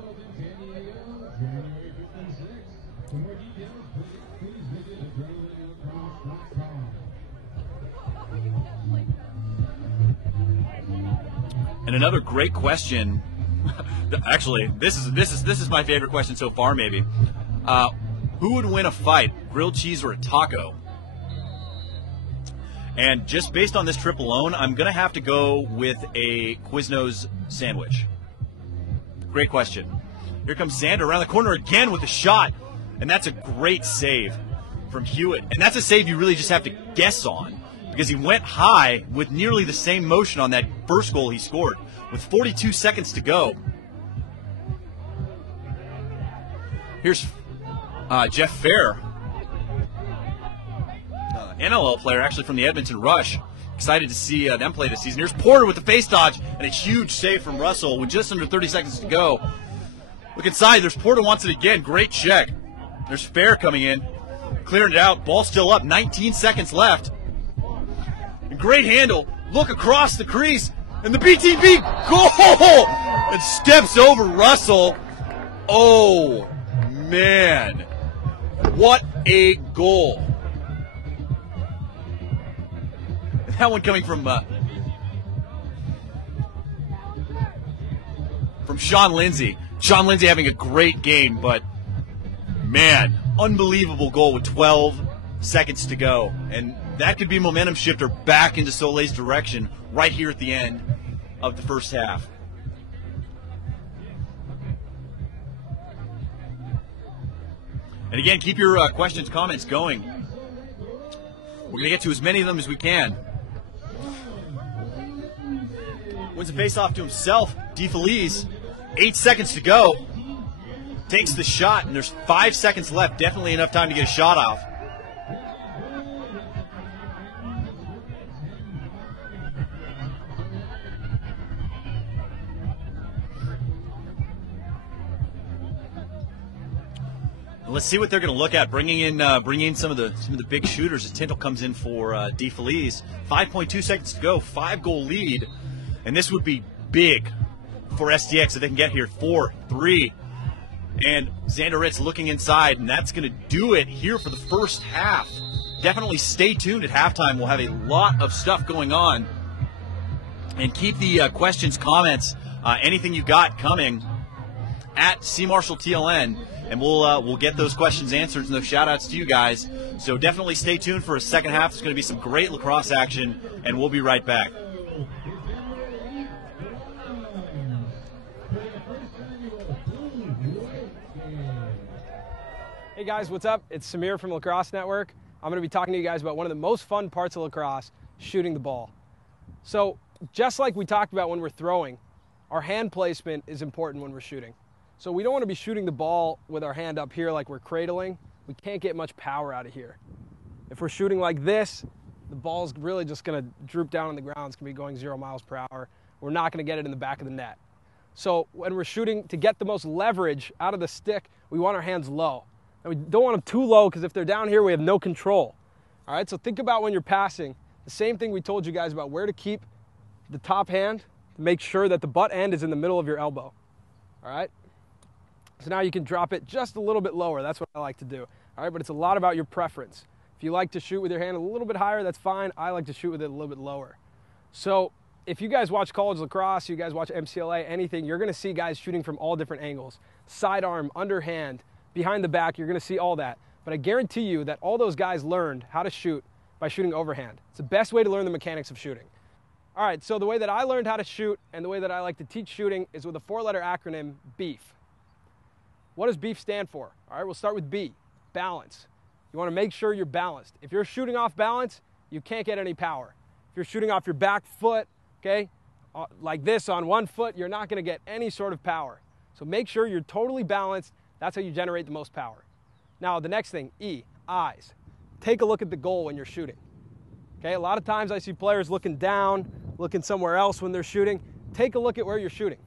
And another great question. Actually, this is my favorite question so far. Maybe, who would win a fight, grilled cheese or a taco? And just based on this trip alone, I'm gonna have to go with a Quiznos sandwich. Great question. Here comes Xander around the corner again with a shot, and that's a great save from Hewitt. And that's a save you really just have to guess on, because he went high with nearly the same motion on that first goal he scored with 42 seconds to go. Here's Jeff Fair, NLL player actually from the Edmonton Rush. Excited to see them play this season. Here's Porter with the face dodge and a huge save from Russell with just under 30 seconds to go. Look inside. There's Porter, wants it again. Great check. There's Fair coming in, clearing it out. Ball still up. 19 seconds left. Great handle. Look across the crease. And the BTB goal! And steps over Russell. Oh, man. What a goal. That one coming from Sean Lindsay. Sean Lindsay having a great game, but, man, unbelievable goal with 12 seconds to go. And that could be a momentum shifter back into Soleil's direction right here at the end of the first half. And again, keep your questions, comments going. We're going to get to as many of them as we can. Wins the face-off to himself. DeFelice, 8 seconds to go. Takes the shot, and there's 5 seconds left. Definitely enough time to get a shot off. Let's see what they're going to look at. Bringing in some of the big shooters as Tintle comes in for DeFelice. 5.2 seconds to go. 5-goal lead, and this would be big for STX if they can get here. 4, 3, And Xander Ritz looking inside, and that's going to do it here for the first half. Definitely stay tuned at halftime. We'll have a lot of stuff going on. And keep the questions, comments, anything you got coming at CMarshallTLN, and we'll get those questions answered and those shout-outs to you guys. So definitely stay tuned for a second half. There's going to be some great lacrosse action, and we'll be right back. Hey guys, what's up? It's Samir from Lacrosse Network. I'm going to be talking to you guys about one of the most fun parts of lacrosse, shooting the ball. So just like we talked about when we're throwing, our hand placement is important when we're shooting. So we don't want to be shooting the ball with our hand up here like we're cradling. We can't get much power out of here. If we're shooting like this, the ball's really just going to droop down on the ground. It's going to be going 0 miles per hour. We're not going to get it in the back of the net. So when we're shooting, to get the most leverage out of the stick, we want our hands low. And we don't want them too low because if they're down here, we have no control. All right, so think about when you're passing, the same thing we told you guys about where to keep the top hand to make sure that the butt end is in the middle of your elbow. All right, so now you can drop it just a little bit lower. That's what I like to do. All right, but it's a lot about your preference. If you like to shoot with your hand a little bit higher, that's fine. I like to shoot with it a little bit lower. So if you guys watch college lacrosse, you guys watch MCLA, anything, you're going to see guys shooting from all different angles. Sidearm, underhand, behind the back, you're going to see all that. But I guarantee you that all those guys learned how to shoot by shooting overhand. It's the best way to learn the mechanics of shooting. All right, so the way that I learned how to shoot and the way that I like to teach shooting is with a 4-letter acronym, BEEF. What does BEEF stand for? All right, we'll start with B, balance. You want to make sure you're balanced. If you're shooting off balance, you can't get any power. If you're shooting off your back foot, okay, like this on one foot, you're not going to get any sort of power. So make sure you're totally balanced. That's how you generate the most power. Now, the next thing, E, eyes. Take a look at the goal when you're shooting. Okay, a lot of times I see players looking down, looking somewhere else when they're shooting. Take a look at where you're shooting.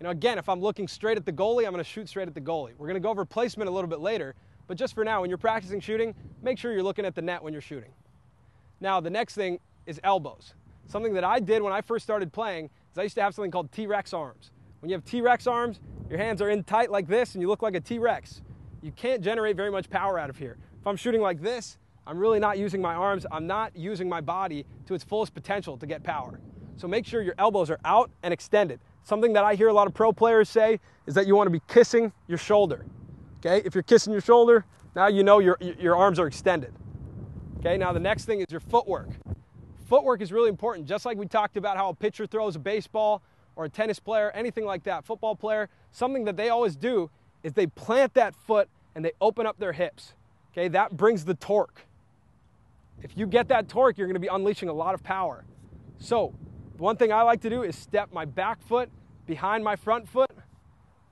You know, again, if I'm looking straight at the goalie, I'm going to shoot straight at the goalie. We're going to go over placement a little bit later, but just for now, when you're practicing shooting, make sure you're looking at the net when you're shooting. Now, the next thing is elbows. Something that I did when I first started playing is I used to have something called T-Rex arms. When you have T-Rex arms, your hands are in tight like this and you look like a T-Rex. You can't generate very much power out of here. If I'm shooting like this, I'm really not using my arms. I'm not using my body to its fullest potential to get power. So make sure your elbows are out and extended. Something that I hear a lot of pro players say is that you want to be kissing your shoulder. Okay, if you're kissing your shoulder, now you know your arms are extended. Okay, now the next thing is your footwork. Footwork is really important. Just like we talked about how a pitcher throws a baseball, or a tennis player, anything like that, football player, something that they always do is they plant that foot and they open up their hips. Okay, that brings the torque. If you get that torque, you're going to be unleashing a lot of power. So, one thing I like to do is step my back foot behind my front foot,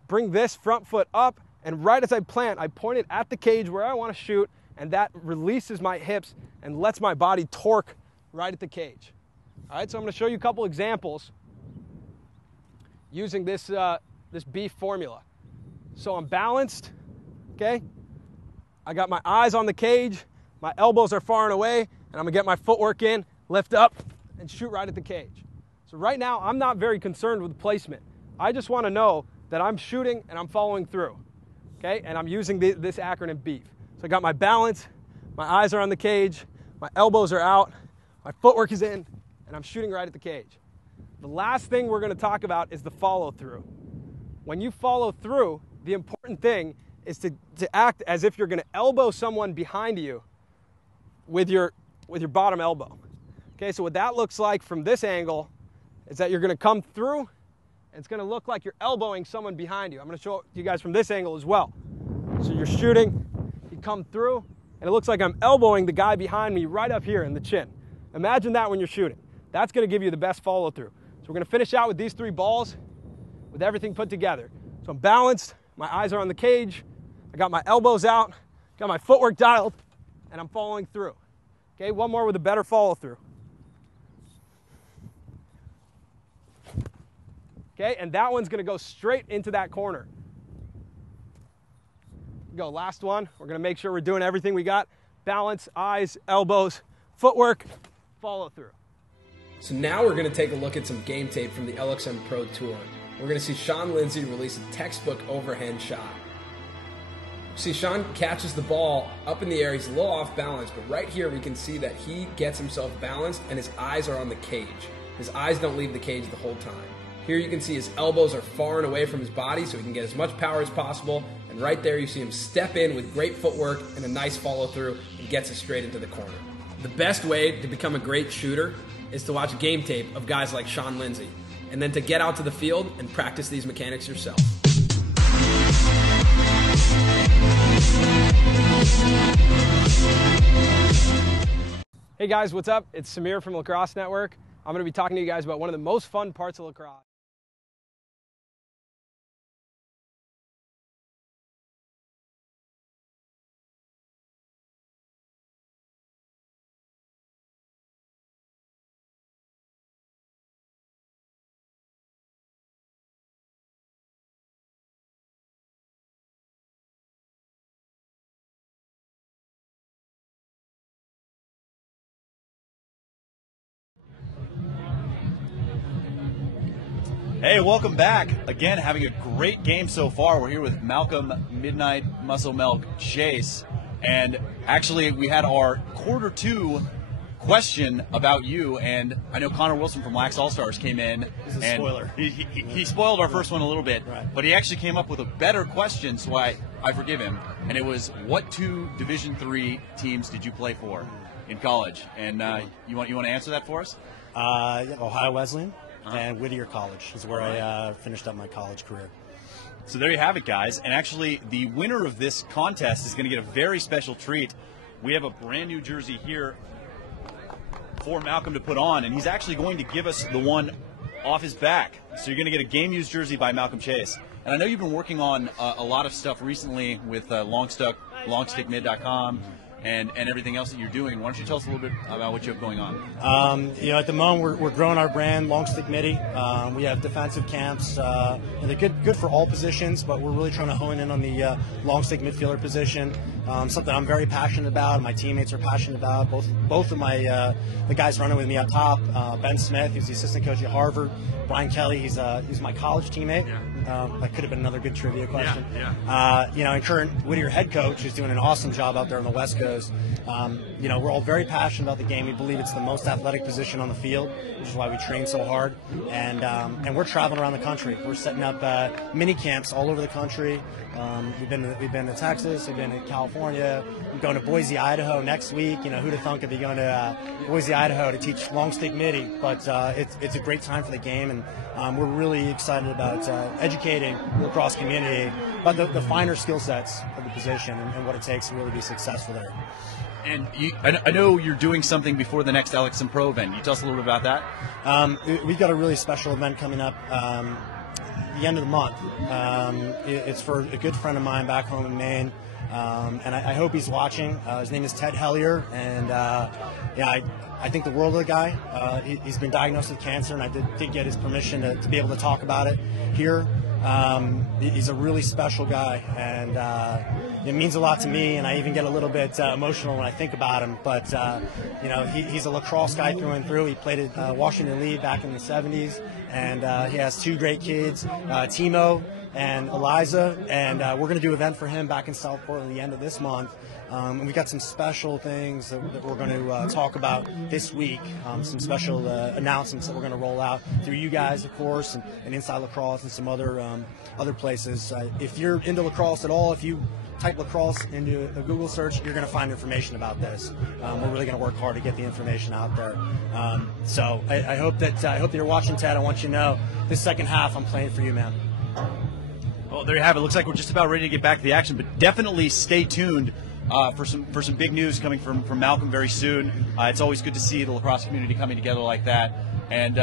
bring this front foot up, and right as I plant, I point it at the cage where I want to shoot, and that releases my hips and lets my body torque right at the cage. All right, so I'm going to show you a couple examples using this BEEF formula. So I'm balanced, okay? I got my eyes on the cage, my elbows are far and away, and I'm gonna get my footwork in, lift up, and shoot right at the cage. So right now, I'm not very concerned with placement. I just wanna know that I'm shooting and I'm following through, okay? And I'm using this acronym BEEF. So I got my balance, my eyes are on the cage, my elbows are out, my footwork is in, and I'm shooting right at the cage. The last thing we're going to talk about is the follow-through. When you follow through, the important thing is to act as if you're going to elbow someone behind you with your bottom elbow. Okay, so what that looks like from this angle is that you're going to come through, and it's going to look like you're elbowing someone behind you. I'm going to show you guys from this angle as well. So you're shooting, you come through, and it looks like I'm elbowing the guy behind me right up here in the chin. Imagine that when you're shooting. That's going to give you the best follow-through. So we're going to finish out with these 3 balls with everything put together. So I'm balanced, my eyes are on the cage, I got my elbows out, got my footwork dialed, and I'm following through. Okay, one more with a better follow-through. Okay, and that one's going to go straight into that corner. Go, last one. We're going to make sure we're doing everything we got. Balance, eyes, elbows, footwork, follow-through. So now we're going to take a look at some game tape from the LXM Pro Tour. We're going to see Sean Lindsay release a textbook overhand shot. See, Sean catches the ball up in the air. He's a little off balance, but right here we can see that he gets himself balanced and his eyes are on the cage. His eyes don't leave the cage the whole time. Here you can see his elbows are far and away from his body so he can get as much power as possible. And right there you see him step in with great footwork and a nice follow through and gets it straight into the corner. The best way to become a great shooter is to watch game tape of guys like Sean Lindsay, and then to get out to the field and practice these mechanics yourself. Hey guys, what's up? It's Samir from Lacrosse Network. I'm going to be talking to you guys about one of the most fun parts of lacrosse. Hey, welcome back. Again, having a great game so far. We're here with Malcolm Midnight Muscle Milk Chase. And actually, we had our quarter 2 question about you. And I know Connor Wilson from Lax All-Stars came in. This is a and spoiler. He spoiled our first one a little bit. Right. But he actually came up with a better question, so I forgive him. And it was, what 2 Division III teams did you play for in college? And you want to answer that for us? Ohio Wesleyan and Whittier College is where I finished up my college career. So there you have it, guys. And actually, the winner of this contest is going to get a very special treat. We have a brand new jersey here for Malcolm to put on, and he's actually going to give us the one off his back. So you're going to get a game-used jersey by Malcolm Chase. And I know you've been working on a lot of stuff recently with longstickmid.com. And everything else that you're doing. Why don't you tell us a little bit about what you have going on? At the moment, we're growing our brand, Long Stick Midi. We have defensive camps. And they're good for all positions, but we're really trying to hone in on the long stick midfielder position. Something I'm very passionate about, and my teammates are passionate about. Both of my the guys running with me up top, Ben Smith, who's the assistant coach at Harvard. Brian Kelly, he's my college teammate. Yeah. That could have been another good trivia question. Yeah. And current Whittier head coach is doing an awesome job out there on the West Coast. We're all very passionate about the game. We believe it's the most athletic position on the field, which is why we train so hard. And we're traveling around the country. We're setting up mini camps all over the country. We've been to Texas. We've been to California. We're going to Boise, Idaho next week. Who'd have thunk of be going to Boise, Idaho to teach long stick midi? But it's a great time for the game, and we're really excited about educating the lacrosse community about the finer skill sets of the position and what it takes to really be successful there. And I know you're doing something before the next LXM Pro event. Can you tell us a little bit about that? We've got a really special event coming up the end of the month. It's for a good friend of mine back home in Maine, and I hope he's watching. His name is Ted Hellier, and I think the world of the guy. He's been diagnosed with cancer, and I did get his permission to be able to talk about it here. He's a really special guy, and it means a lot to me, and I even get a little bit emotional when I think about him. But he's a lacrosse guy through and through. He played at Washington Lee back in the 70s, and he has 2 great kids, Timo and Eliza, and we're going to do an event for him back in Southport at the end of this month. And we've got some special things that we're going to talk about this week, some special announcements that we're going to roll out through you guys, of course, and Inside Lacrosse and some other places. If you're into lacrosse at all, if you type lacrosse into a Google search, you're going to find information about this. We're really going to work hard to get the information out there. So I hope that you're watching, Ted. I want you to know this second half I'm playing for you, man. Well, there you have it. Looks like we're just about ready to get back to the action, but definitely stay tuned for some big news coming from Malcolm very soon. It's always good to see the lacrosse community coming together like that, and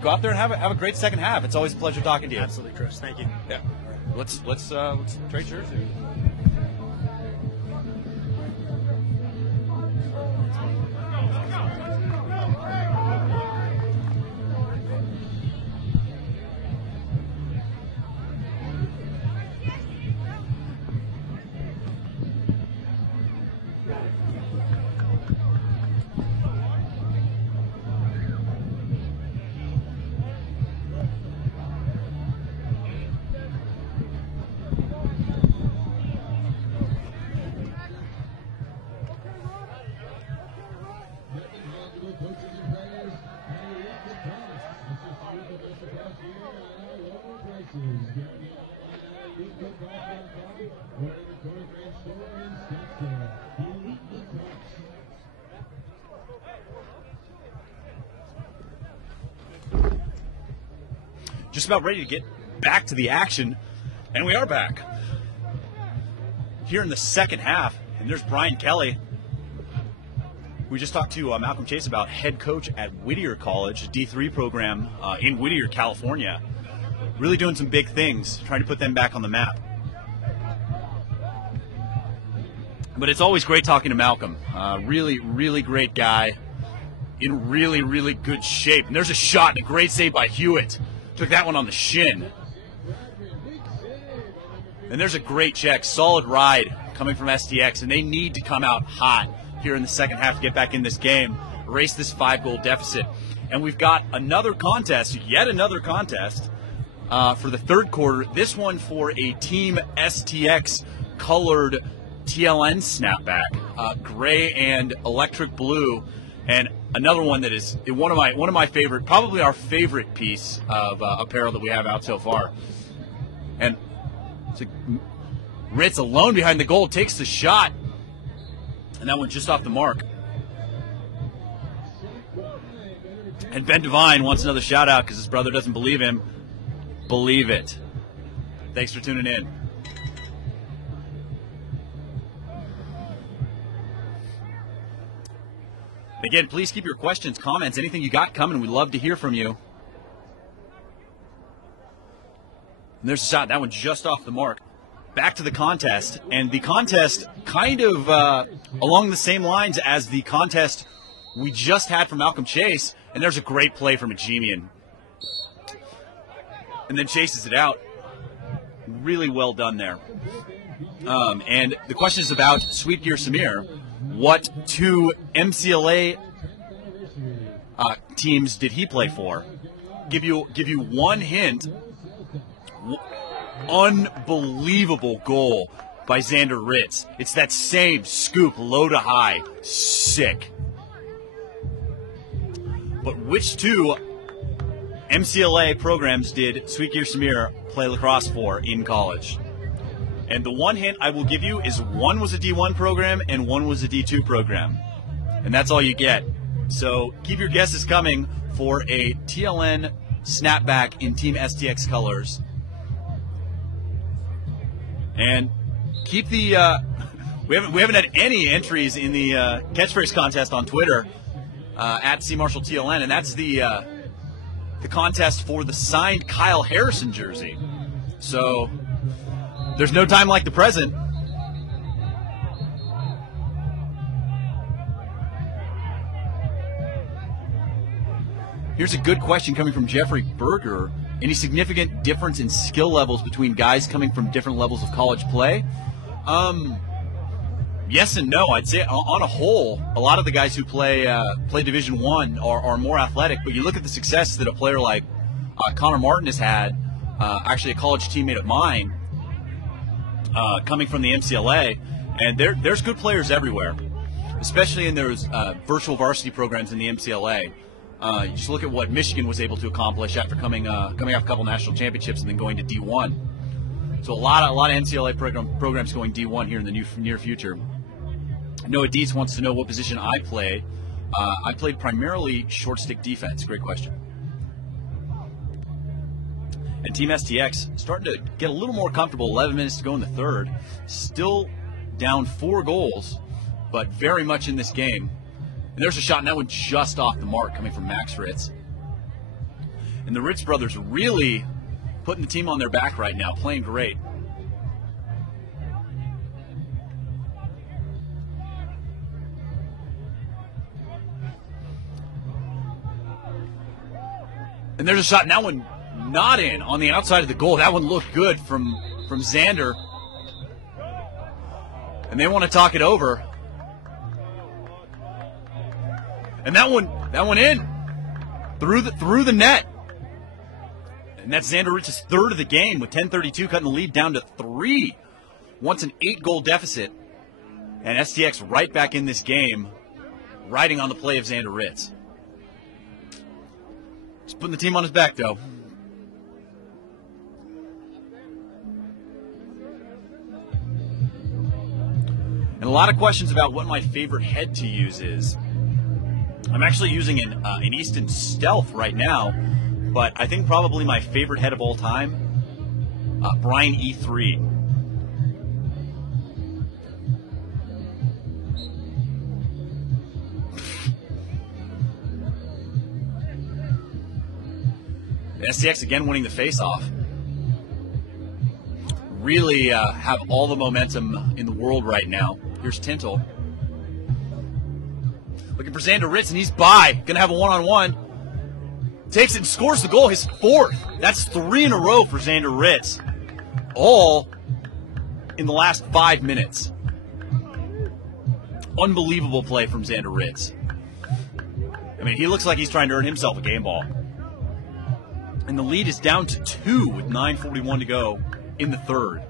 go out there and have a great second half. It's always a pleasure talking to you. Absolutely, Chris. Thank you. Yeah. Let's trade shirts. just about ready to get back to the action, and we are back here in the second half. And there's Brian Kelly. We just talked to Malcolm Chase about head coach at Whittier College, a D3 program in Whittier, California. Really doing some big things, trying to put them back on the map. But it's always great talking to Malcolm. Really, really great guy. In really, really good shape. And there's a shot and a great save by Hewitt. Took that one on the shin. And there's a great check. Solid ride coming from STX. And they need to come out hot here in the second half to get back in this game. Erase this 5-goal deficit. And we've got another contest, yet another contest for the third quarter. This one for a Team STX colored TLN snapback. Gray and electric blue. And another one that is one of my favorite, probably our favorite piece of apparel that we have out so far. And it's Ritz alone behind the goal, takes the shot, and that one just off the mark. And Ben Devine wants another shout out because his brother doesn't believe him. Believe it. Thanks for tuning in. Again, please keep your questions, comments, anything you got coming. We'd love to hear from you. And there's a shot. That one just off the mark. Back to the contest. And the contest kind of along the same lines as the contest we just had from Malcolm Chase. And there's a great play from Ajemian. And then chases it out. Really well done there. And the question is about Sweet Gear Samir. What two MCLA teams did he play for? Give you one hint. Unbelievable goal by Xander Ritz. It's that same scoop, low to high. Sick. But which two MCLA programs did Sweet Gear Samir play lacrosse for in college? And the one hint I will give you is one was a D1 program and one was a D2 program. And that's all you get. So keep your guesses coming for a TLN snapback in Team STX colors. And keep the we haven't had any entries in the catchphrase contest on Twitter at CMarshallTLN, and that's the contest for the signed Kyle Harrison jersey. So there's no time like the present. Here's a good question coming from Jeffrey Berger. Any significant difference in skill levels between guys coming from different levels of college play? Yes and no. I'd say on a whole, a lot of the guys who play Division I are more athletic, but you look at the success that a player like Connor Martin has had, actually a college teammate of mine, coming from the MCLA, and there's good players everywhere, especially in those virtual varsity programs in the MCLA. You just look at what Michigan was able to accomplish after coming off a couple national championships and then going to D1. So a lot of MCLA programs going D1 here in the near future. Noah Dietz wants to know what position I play. I played primarily short stick defense. Great question. And Team STX starting to get a little more comfortable. 11 minutes to go in the third. Still down 4 goals, but very much in this game. And there's a shot, and that one just off the mark coming from Max Ritz. And the Ritz brothers really putting the team on their back right now, playing great. And there's a shot, and that one not in on the outside of the goal. That one looked good from Xander. And they want to talk it over. And that one in through the net. And that's Xander Ritz's third of the game with 10:32, cutting the lead down to 3. Wants an 8-goal deficit. And STX right back in this game, riding on the play of Xander Ritz. Just putting the team on his back, though. And a lot of questions about what my favorite head to use is. I'm actually using an Easton Stealth right now, but I think probably my favorite head of all time, Brian E3. STX again winning the face-off. Really have all the momentum in the world right now. Here's Tintle. Looking for Xander Ritz, and he's by. Going to have a one-on-one. Takes it and scores the goal, his 4th. That's 3 in a row for Xander Ritz. All in the last 5 minutes. Unbelievable play from Xander Ritz. I mean, he looks like he's trying to earn himself a game ball. And the lead is down to 2 with 9:41 to go in the third.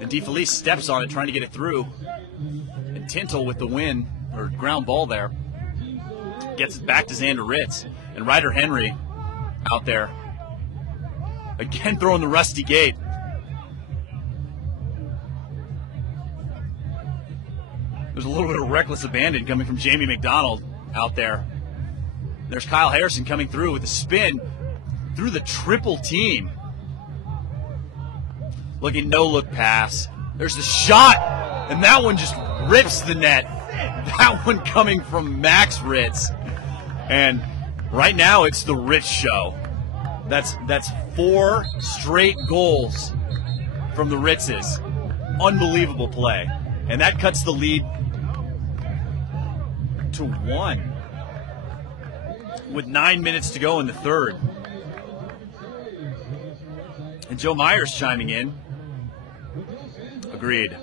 And DeFelice steps on it, trying to get it through. And Tintle with the win, or ground ball there, gets it back to Xander Ritz. And Ryder Henry out there, again throwing the rusty gate. There's a little bit of reckless abandon coming from Jamie McDonald out there. There's Kyle Harrison coming through with a spin through the triple team. Looking no-look pass. There's the shot, and that one just rips the net. That one coming from Max Ritz. And right now it's the Ritz show. That's 4 straight goals from the Ritzes. Unbelievable play. And that cuts the lead to 1 with 9 minutes to go in the third. And Joe Myers chiming in. Agreed.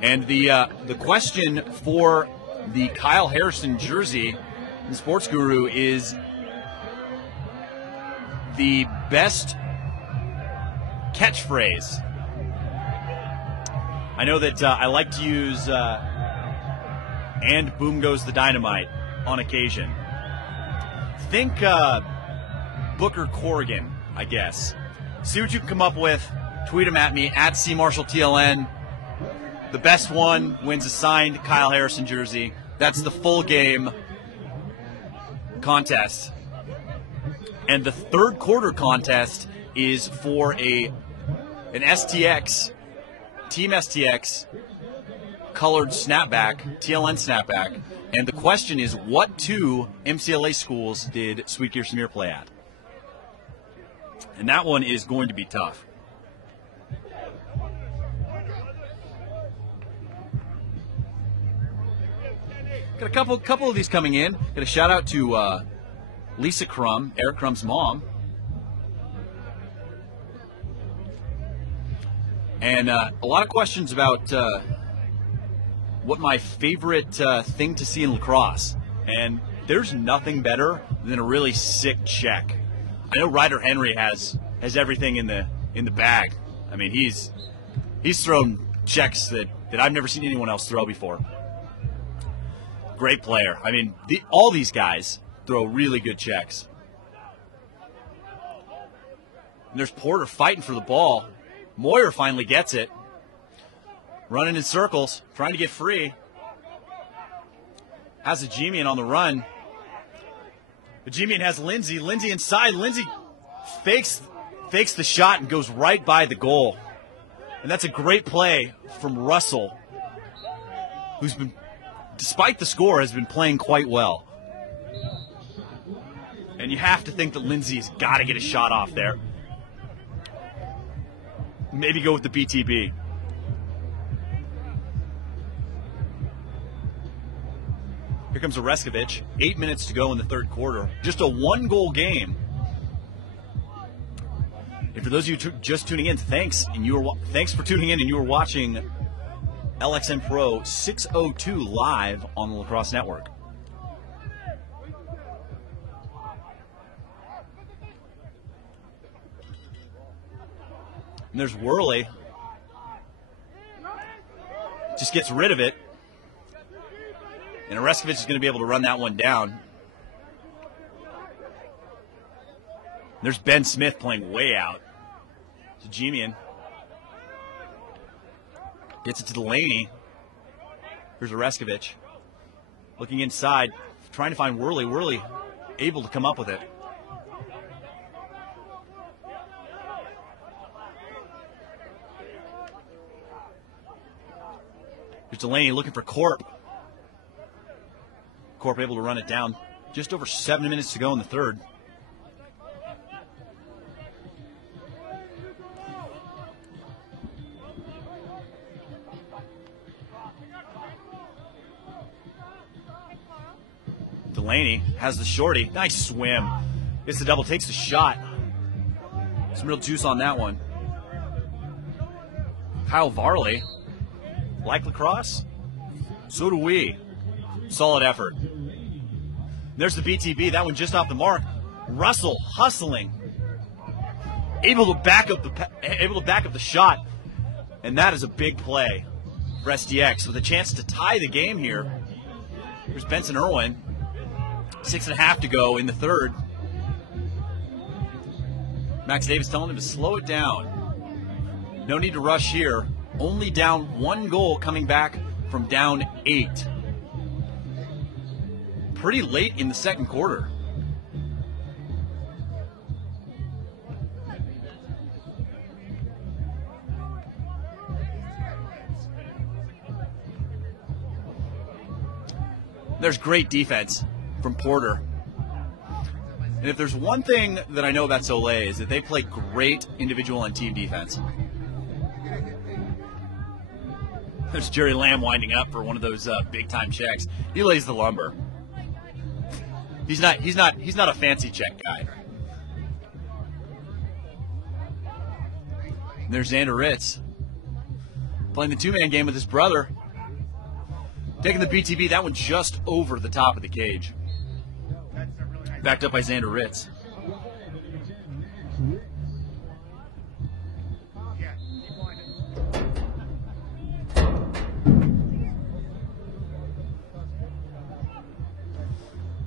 And the question for the Kyle Harrison jersey, the Sports Guru, is the best catchphrase. I know that I like to use "and boom goes the dynamite" on occasion. Think Booker Corrigan, I guess. See what you can come up with. Tweet them at me, at CMarshallTLN. The best one wins a signed Kyle Harrison jersey. That's the full game contest. And the third quarter contest is for an STX, Team STX colored snapback, TLN snapback. And the question is, what 2 MCLA schools did Sweet Gear Samir play at? And that one is going to be tough. Got a couple of these coming in. Got a shout out to Lisa Crum, Eric Crum's mom. And a lot of questions about what my favorite thing to see in lacrosse. And there's nothing better than a really sick check. I know Ryder Henry has everything in the bag. I mean, he's thrown checks that I've never seen anyone else throw before. Great player. I mean, all these guys throw really good checks. And there's Porter fighting for the ball. Moyer finally gets it. Running in circles, trying to get free. Has a G-Man on the run. The G-Man has Lindsay. Lindsay inside. Lindsay fakes the shot and goes right by the goal. And that's a great play from Russell, who's been, despite the score, has been playing quite well. And you have to think that Lindsay's got to get a shot off there. Maybe go with the BTB. Here comes Oreskovic. 8 minutes to go in the third quarter. Just a 1-goal game. And for those of you just tuning in, thanks for tuning in, and you were watching LXM Pro 602 live on the Lacrosse Network. And there's Worley. Just gets rid of it. And Oreskovic is going to be able to run that one down. There's Ben Smith playing way out. To Jemian. Gets it to Delaney. Here's Oreskovich. Looking inside, trying to find Worley. Worley able to come up with it. Here's Delaney looking for Corp. Corp able to run it down. Just over 7 minutes to go in the third. Delaney has the shorty. Nice swim. Gets the double, takes the shot. Some real juice on that one. Kyle Varley. Like lacrosse? So do we. Solid effort. There's the BTB. That one just off the mark. Russell hustling. Able to back up the shot. And that is a big play for SDX with a chance to tie the game here. Here's Benson Irwin. 6.5 to go in the third. Max Davis telling him to slow it down. No need to rush here. Only down 1 goal coming back from down 8. Pretty late in the second quarter. There's great defense from Porter. And if there's one thing that I know about Soleil is that they play great individual and team defense. There's Jerry Lamb winding up for one of those big-time checks. He lays the lumber. He's not a fancy check guy. And there's Xander Ritz playing the two-man game with his brother. Taking the BTB, that one just over the top of the cage. Backed up by Xander Ritz.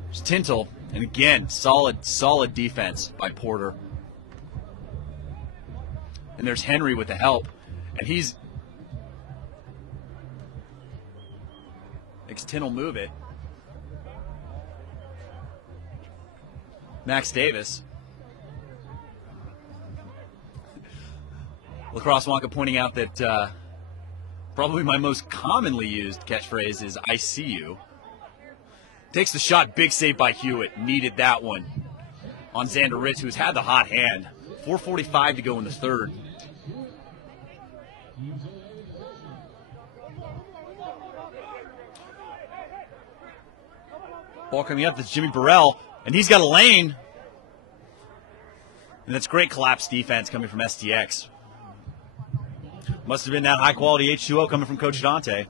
There's Tintle, and again, solid defense by Porter. And there's Henry with the help, and he's makes Tintle move it. Max Davis. Lacrosse Wonka pointing out that probably my most commonly used catchphrase is "I see you." Takes the shot, big save by Hewitt. Needed that one on Xander Ritz, who's had the hot hand. 4:45 to go in the third. Ball coming up, that's Jimmy Burrell, and he's got a lane. And that's great collapse defense coming from SDX. Must have been that high-quality H2O coming from Coach Dante.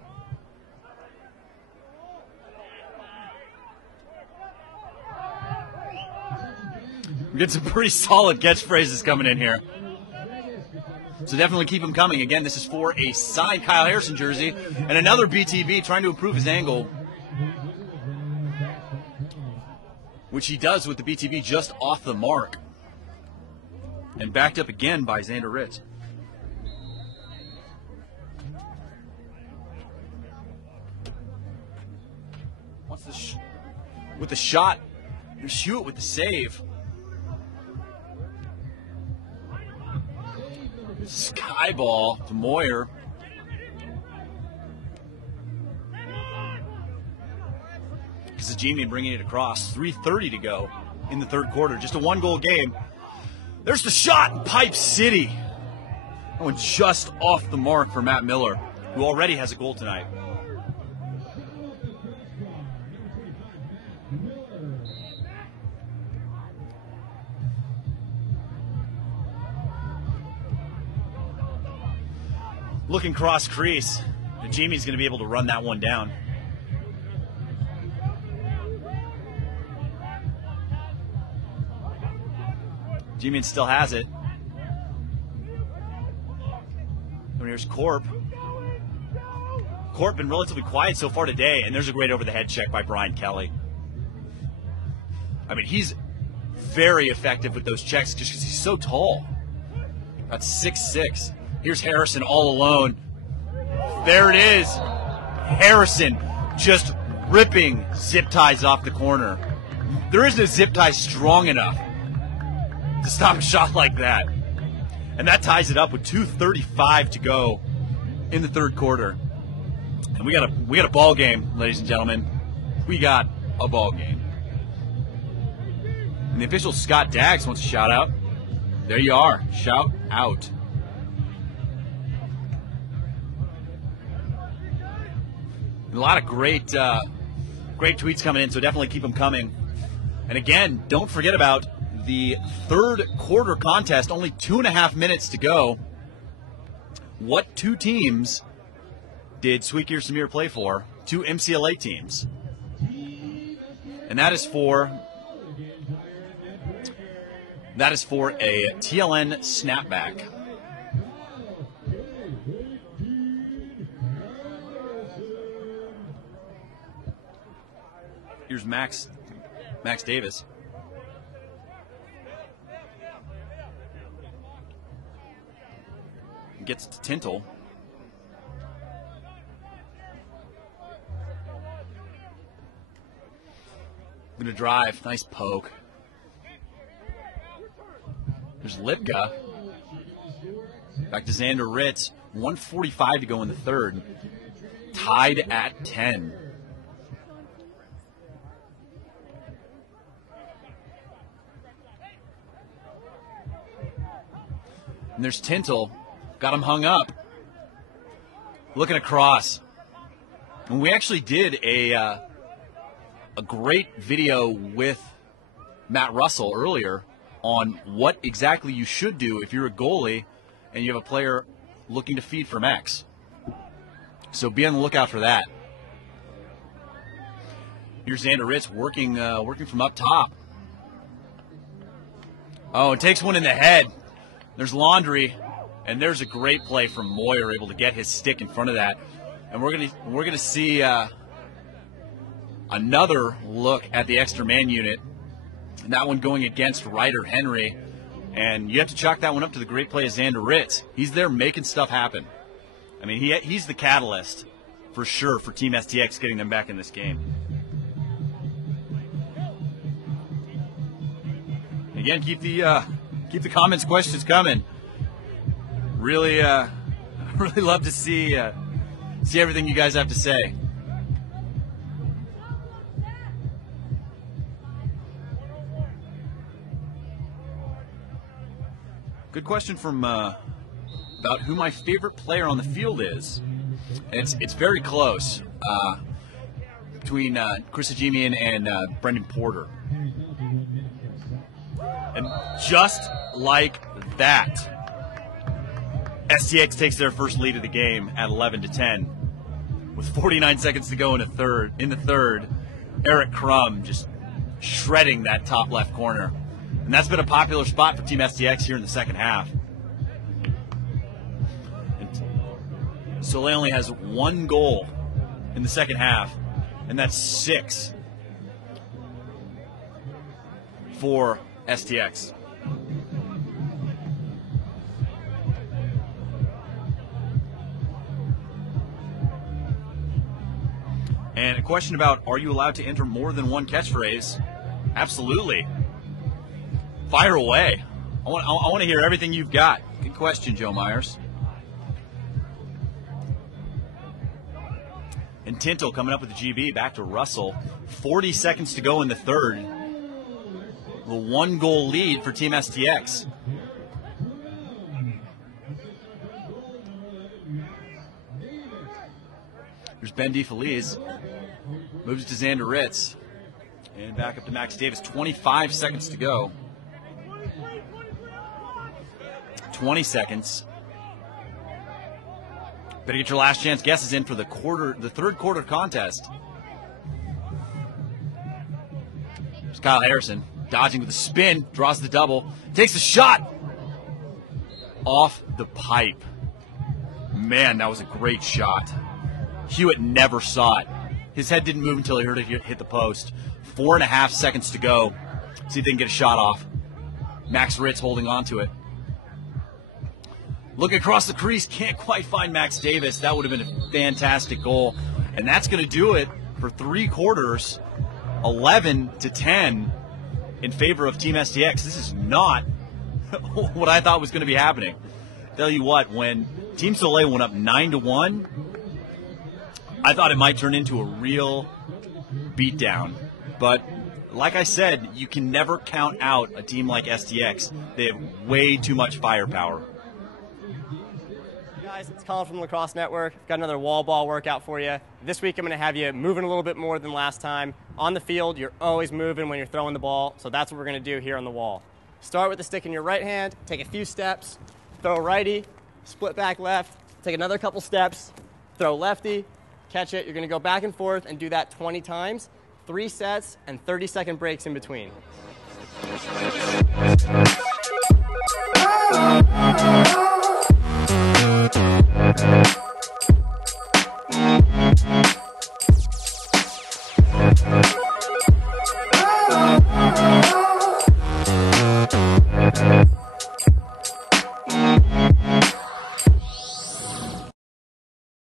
We get some pretty solid catchphrases coming in here. So definitely keep them coming. Again, this is for a signed Kyle Harrison jersey and another BTB trying to improve his angle, which he does with the BTB just off the mark. And backed up again by Xander Ritz. With the shot, there's Hewitt with the save. Sky ball to Moyer. Kazajimian bringing it across. 3:30 to go in the third quarter. Just a 1-goal game. There's the shot, Pipe City. That one just off the mark for Matt Miller, who already has a goal tonight. Looking cross crease, and Jamie's going to be able to run that one down. Jamie still has it. And here's Corp. Corp been relatively quiet so far today, and there's a great over-the-head check by Brian Kelly. I mean, he's very effective with those checks just because he's so tall. That's 6'6". Here's Harrison all alone. There it is. Harrison just ripping zip ties off the corner. There is no zip tie strong enough to stop a shot like that. And that ties it up with 2:35 to go in the third quarter. And we got a ball game, ladies and gentlemen. We got a ball game. And the official Scott Daggs wants a shout out. There you are. Shout out. A lot of great tweets coming in, so definitely keep them coming. And again, don't forget about the third quarter contest. Only 2.5 minutes to go. What two teams did Sweetgear Samir play for? Two MCLA teams. And that is for a TLN snapback. Here's Max Davis. Gets to Tintle. Gonna drive. Nice poke. There's Lipka. Back to Xander Ritz. 1:45 to go in the third. Tied at 10. And there's Tintle. Got him hung up. Looking across. And we actually did a great video with Matt Russell earlier on what exactly you should do if you're a goalie and you have a player looking to feed from X. So be on the lookout for that. Here's Xander Ritz working from up top. Oh, it takes one in the head. There's Laundry, and there's a great play from Moyer, able to get his stick in front of that. And we're gonna see another look at the extra man unit, and that one going against Ryder Henry. And you have to chalk that one up to the great play of Xander Ritz. He's there making stuff happen. I mean, he's the catalyst for sure for Team STX getting them back in this game. Again, keep the comments, questions coming. Really love to see everything you guys have to say. Good question from about who my favorite player on the field is. And it's very close between Chris Ajimian and Brendan Porter. And just like that, STX takes their first lead of the game at 11-10. With 49 seconds to go in the third, Eric Crum just shredding that top left corner. And that's been a popular spot for Team STX here in the second half. And Soleil only has one goal in the second half, and that's 6 for STX. And a question about, are you allowed to enter more than one catchphrase? Absolutely. Fire away. I want to hear everything you've got. Good question, Joe Myers. And Tintle coming up with the GB, back to Russell. 40 seconds to go in the third. The 1-goal lead for Team STX. There's Ben DeFelice. Moves to Xander Ritz. And back up to Max Davis. 25 seconds to go. 20 seconds. Better get your last chance guesses in for the third quarter contest. There's Kyle Harrison. Dodging with a spin, draws the double, takes a shot off the pipe. Man, that was a great shot. Hewitt never saw it. His head didn't move until he heard it hit the post. 4.5 seconds to go. See if they can get a shot off. Max Ritz holding on to it. Look across the crease, can't quite find Max Davis. That would have been a fantastic goal. And that's going to do it for 3 quarters, 11-10 in favor of Team STX. This is not what I thought was going to be happening. Tell you what, when Team Soleil went up 9-1, I thought it might turn into a real beatdown. But like I said, you can never count out a team like STX. They have way too much firepower. Guys, it's Colin from the Lacrosse Network. I've got another wall ball workout for you. This week I'm going to have you moving a little bit more than last time. On the field, you're always moving when you're throwing the ball, so that's what we're going to do here on the wall. Start with the stick in your right hand, take a few steps, throw righty, split back left, take another couple steps, throw lefty, catch it. You're going to go back and forth and do that 20 times, 3 sets, and 30-second breaks in between.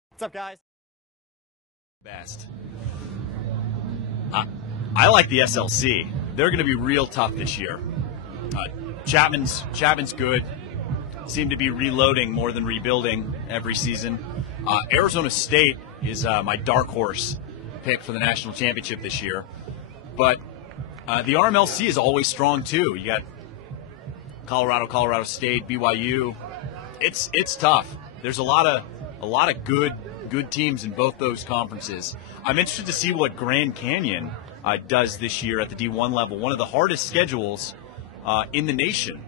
What's up, guys? Best. I like the SLC. They're going to be real tough this year. Chapman's good. Seem to be reloading more than rebuilding every season. Arizona State is my dark horse pick for the national championship this year. But the RMLC is always strong too. You got Colorado State, BYU. It's tough. There's a lot of good teams in both those conferences. I'm interested to see what Grand Canyon does this year at the D1 level. One of the hardest schedules in the nation.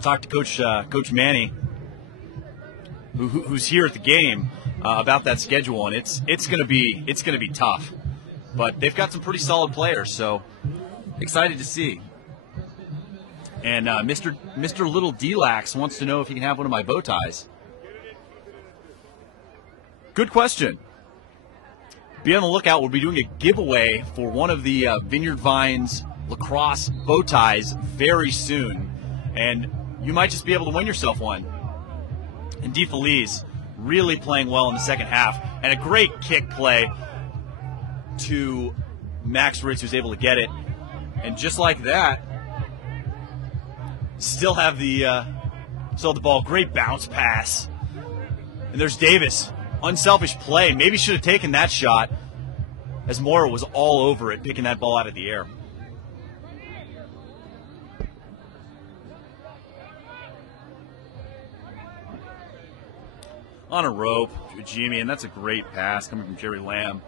Talked to Coach Manny, who's here at the game, about that schedule, and it's going to be tough. But they've got some pretty solid players, so excited to see. And Mr. Little Delax wants to know if he can have one of my bow ties. Good question. Be on the lookout. We'll be doing a giveaway for one of the Vineyard Vines lacrosse bow ties very soon, and you might just be able to win yourself one. And DeFelice really playing well in the second half, and a great kick play to Max Ritz, who's able to get it. And just like that, still have the ball. Great bounce pass. And there's Davis. Unselfish play. Maybe should have taken that shot, as Mora was all over it, picking that ball out of the air. On a rope, Jimmy, and that's a great pass coming from Jerry Lamb.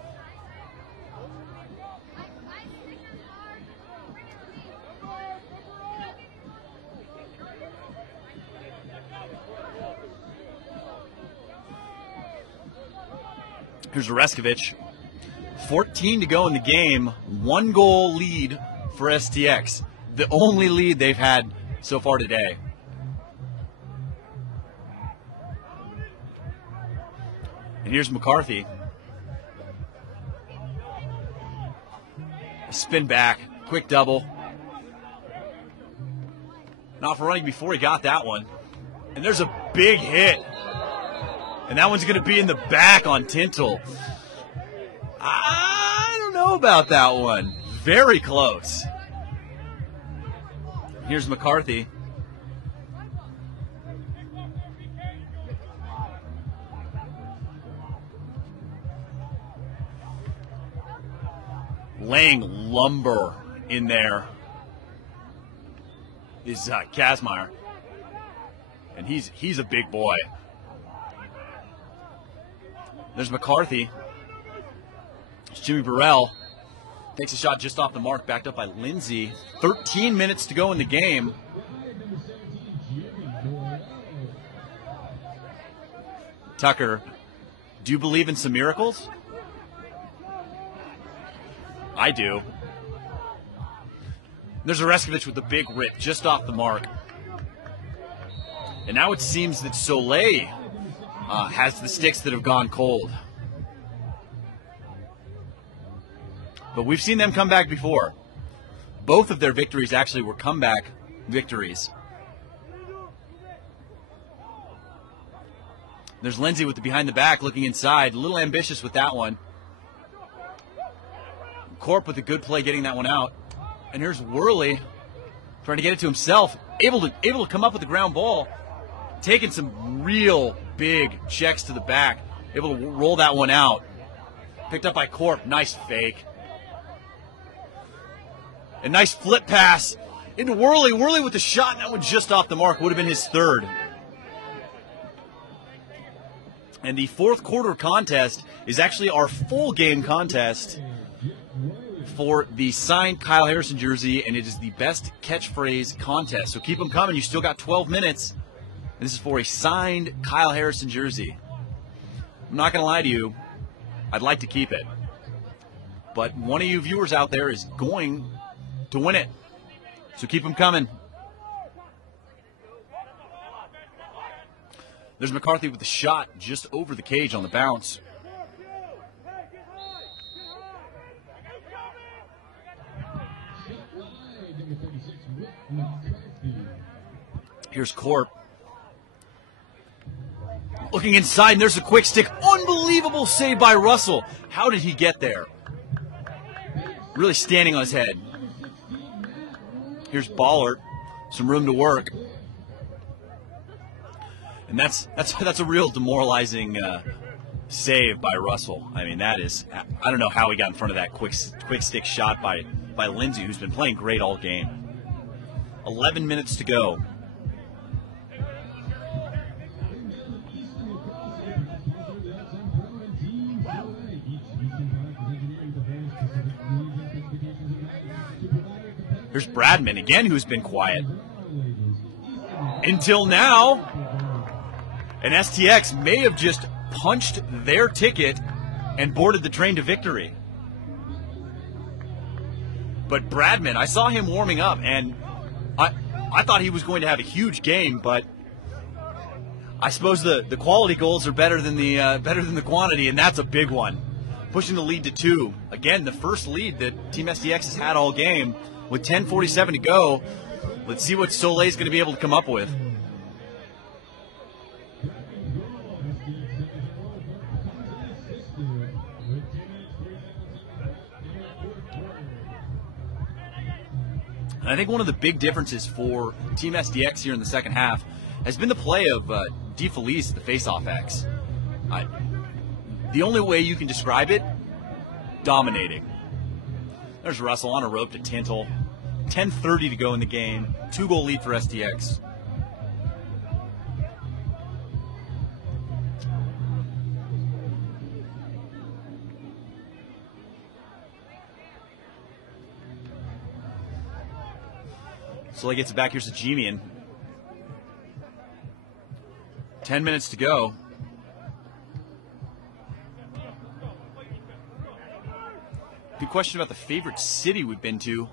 Here's Reskovich. 14 to go in the game. 1-goal lead for STX. The only lead they've had so far today. And here's McCarthy. A spin back. Quick double. Not for running before he got that one. And there's a big hit. And that one's going to be in the back on Tintle. I don't know about that one. Very close. Here's McCarthy. Laying lumber in there is Kazmaier. And he's a big boy. There's McCarthy. It's Jimmy Burrell. Takes a shot just off the mark, backed up by Lindsay. 13 minutes to go in the game. Tucker, do you believe in some miracles? I do. There's Reskovich with the big rip just off the mark. And now it seems that Soleil has the sticks that have gone cold. But we've seen them come back before. Both of their victories actually were comeback victories. There's Lindsay with the behind the back looking inside. A little ambitious with that one. Corp with a good play getting that one out. And here's Worley trying to get it to himself. Able to come up with the ground ball. Taking some real big checks to the back. Able to roll that one out. Picked up by Corp. Nice fake. A nice flip pass into Worley. Worley with the shot. That one just off the mark. Would have been his third. And the fourth quarter contest is actually our full game contest for the signed Kyle Harrison jersey, and it is the best catchphrase contest. So keep them coming. You still got 12 minutes. And this is for a signed Kyle Harrison jersey. I'm not going to lie to you. I'd like to keep it. But one of you viewers out there is going to win it. So keep them coming. There's McCarthy with the shot just over the cage on the bounce. Here's Corp. Looking inside, and there's a quick stick. Unbelievable save by Russell. How did he get there? Really standing on his head. Here's Ballard. Some room to work. And that's a real demoralizing save by Russell. I mean, that is, I don't know how he got in front of that quick stick shot by Lindsay, who's been playing great all game. 11 minutes to go. Here's Bradman again, who's been quiet. Until now. And STX may have just punched their ticket and boarded the train to victory. But Bradman, I saw him warming up, and I thought he was going to have a huge game, but I suppose the quality goals are better than the quantity, and that's a big one. Pushing the lead to 2. Again, the first lead that Team STX has had all game. With 10:47 to go, let's see what Soleil's going to be able to come up with. And I think one of the big differences for Team SDX here in the second half has been the play of DeFelice, the face-off X. The only way you can describe it, dominating. There's Russell on a rope to Tintle. 10:30 to go in the game. 2-goal lead for STX. Soleil gets it back. Here's Sajimian. 10 minutes to go. Good question about the favorite city we've been to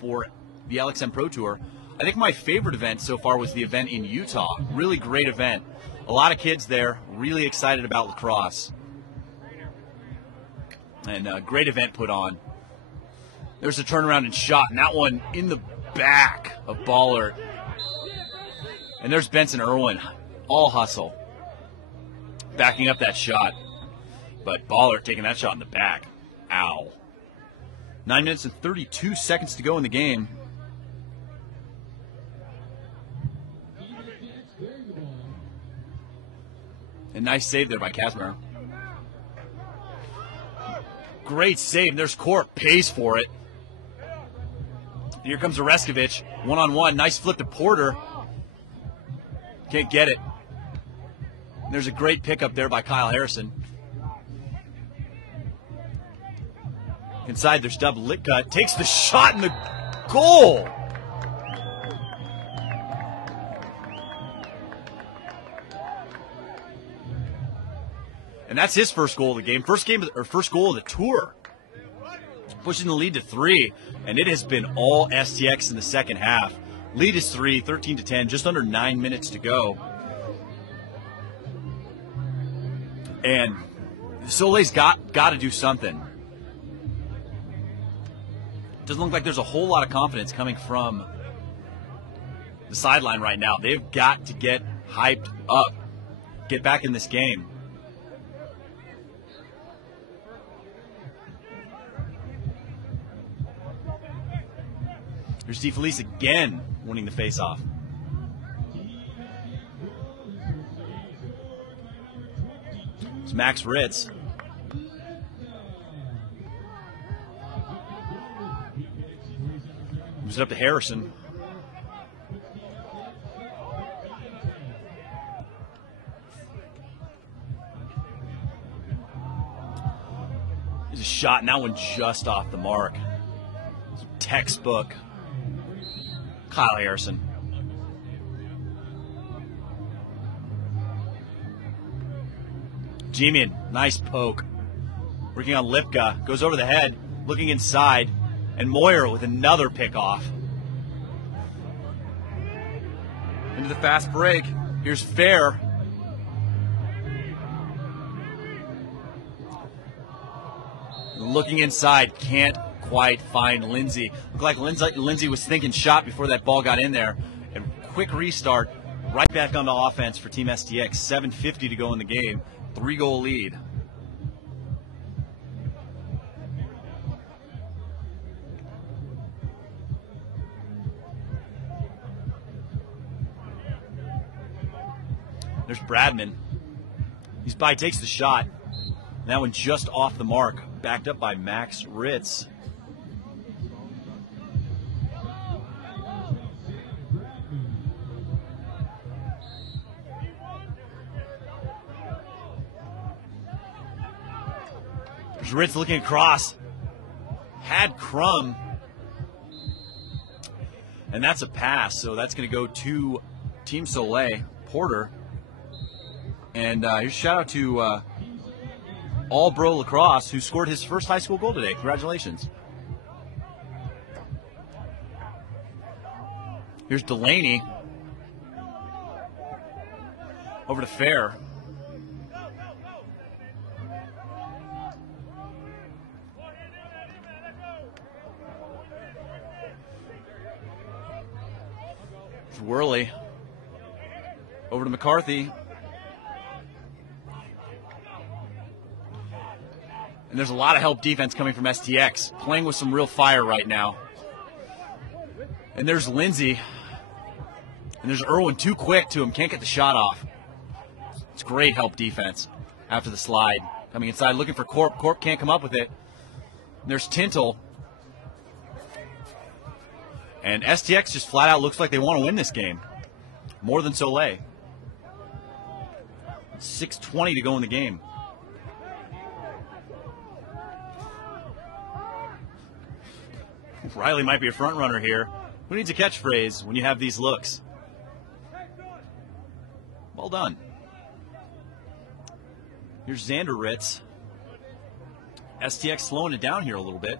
for the LXM Pro Tour. I think my favorite event so far was the event in Utah. Really great event. A lot of kids there, really excited about lacrosse. And a great event put on. There's a turnaround and shot, and that one in the back of Ballard. And there's Benson Irwin, all hustle. Backing up that shot. But Ballard taking that shot in the back. Ow. 9 minutes and 32 seconds to go in the game. A nice save there by Kazmir. Great save. There's Corp. Pays for it. Here comes Oreskovich. One-on-one. Nice flip to Porter. Can't get it. There's a great pickup there by Kyle Harrison. Inside, there's double lit cut. Takes the shot in the goal. And that's his first goal of the game. First goal of the tour. Pushing the lead to 3. And it has been all STX in the second half. Lead is 3, 13-10, just under 9 minutes to go. And Soleil's got to do something. Doesn't look like there's a whole lot of confidence coming from the sideline right now. They've got to get hyped up. get back in this game. Here's DeFelice again winning the faceoff. It's Max Ritz. Moves it up to Harrison. Here's a shot, and that one just off the mark. Textbook. Kyle Harrison. Jimian, nice poke. Working on Lipka, goes over the head, looking inside, and Moyer with another pick off. Into the fast break. Here's Fair. Looking inside, can't quite find Lindsay. Looked like Lindsay was thinking shot before that ball got in there. And quick restart, right back onto offense for Team STX. 7:50 to go in the game. 3-goal lead. There's Bradman. He's by, takes the shot. That one just off the mark, backed up by Max Ritz. There's Ritz looking across. Had Crum. And that's a pass, so that's going to go to Team Soleil, Porter. And here's a shout out to All Bro Lacrosse, who scored his first high school goal today. Congratulations. Here's Delaney. Over to Fair. Worley. Over to McCarthy. And there's a lot of help defense coming from STX, playing with some real fire right now. And there's Lindsay. And there's Irwin, too quick to him, can't get the shot off. It's great help defense after the slide. Coming inside, looking for Corp. Corp can't come up with it. And there's Tintle. And STX just flat out looks like they want to win this game. More than Soleil. 6:20 to go in the game. Riley might be a front runner here. Who needs a catchphrase when you have these looks? Well done. Here's Xander Ritz. STX slowing it down here a little bit.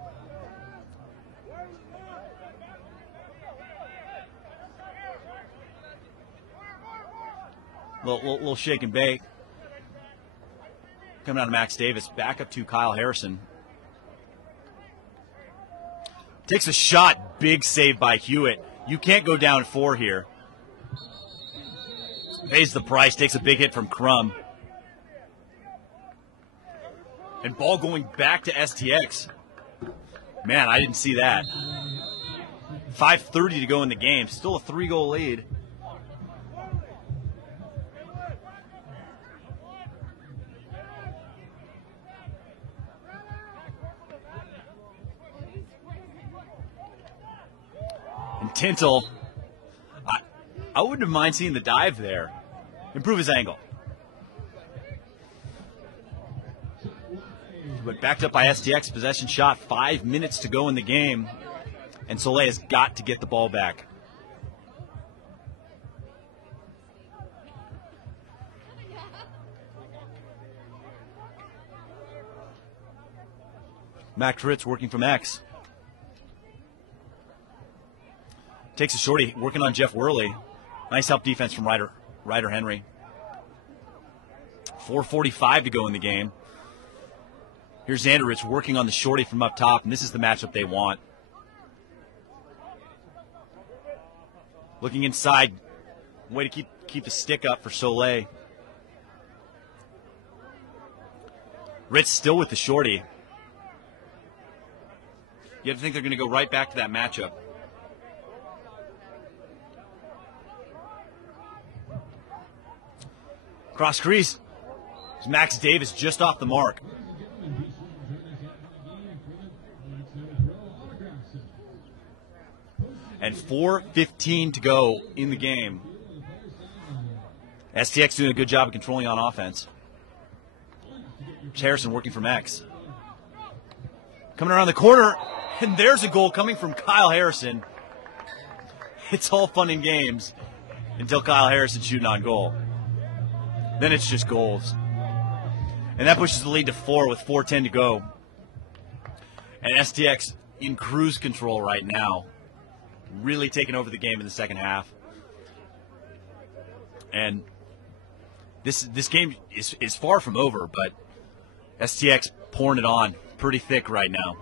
Little shake and bake. Coming out of Max Davis. Back up to Kyle Harrison. Takes a shot. Big save by Hewitt. You can't go down 4 here. Pays the price. Takes a big hit from Crum. And ball going back to STX. Man, I didn't see that. 5:30 to go in the game. Still a 3-goal lead. And Tintle, I wouldn't have mind seeing the dive there. Improve his angle. But backed up by STX, possession shot, 5 minutes to go in the game. And Soleil has got to get the ball back. Max Ritz working from X. Takes a shorty, working on Jeff Worley. Nice help defense from Ryder Henry. 4:45 to go in the game. Here's Xander Ritz working on the shorty from up top, and this is the matchup they want. Looking inside. Way to keep the stick up for Soleil. Ritz still with the shorty. You have to think they're going to go right back to that matchup. Cross crease. Max Davis just off the mark. And 4:15 to go in the game. STX doing a good job of controlling on offense. Harrison working from X. Coming around the corner, and there's a goal coming from Kyle Harrison. It's all fun and games until Kyle Harrison shooting on goal. Then it's just goals. And that pushes the lead to 4 with 4:10 to go. And STX in cruise control right now. Really taking over the game in the second half. And this game is far from over, but STX pouring it on pretty thick right now.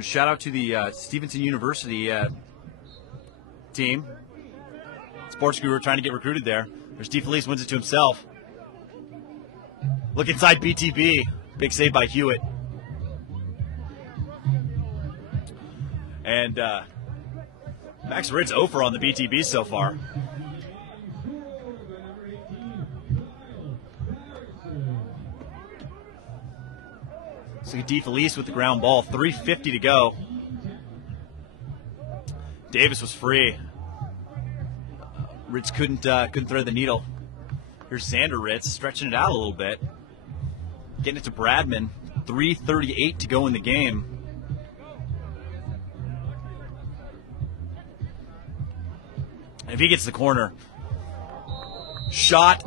Shout out to the Stevenson University team. Sports Guru trying to get recruited there. There's DeFelice, wins it to himself. Look inside BTB. Big save by Hewitt. And Max Ritz 0 for on the BTB so far. So DeFelice with the ground ball. 3:50 to go. Davis was free. Ritz couldn't thread the needle. Here's Xander Ritz stretching it out a little bit. Getting it to Bradman. 3:38 to go in the game. If he gets the corner, shot,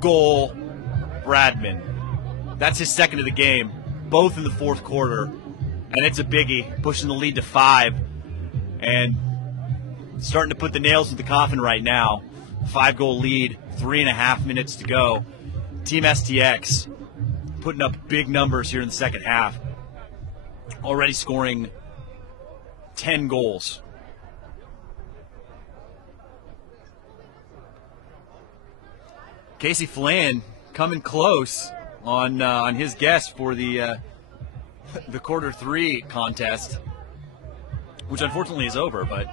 goal, Bradman. That's his second of the game, both in the fourth quarter. And it's a biggie, pushing the lead to 5. And starting to put the nails in the coffin right now. 5-goal lead, 3.5 minutes to go. Team STX putting up big numbers here in the second half. Already scoring 10 goals. Casey Flan coming close on his guess for the quarter 3 contest, which unfortunately is over, but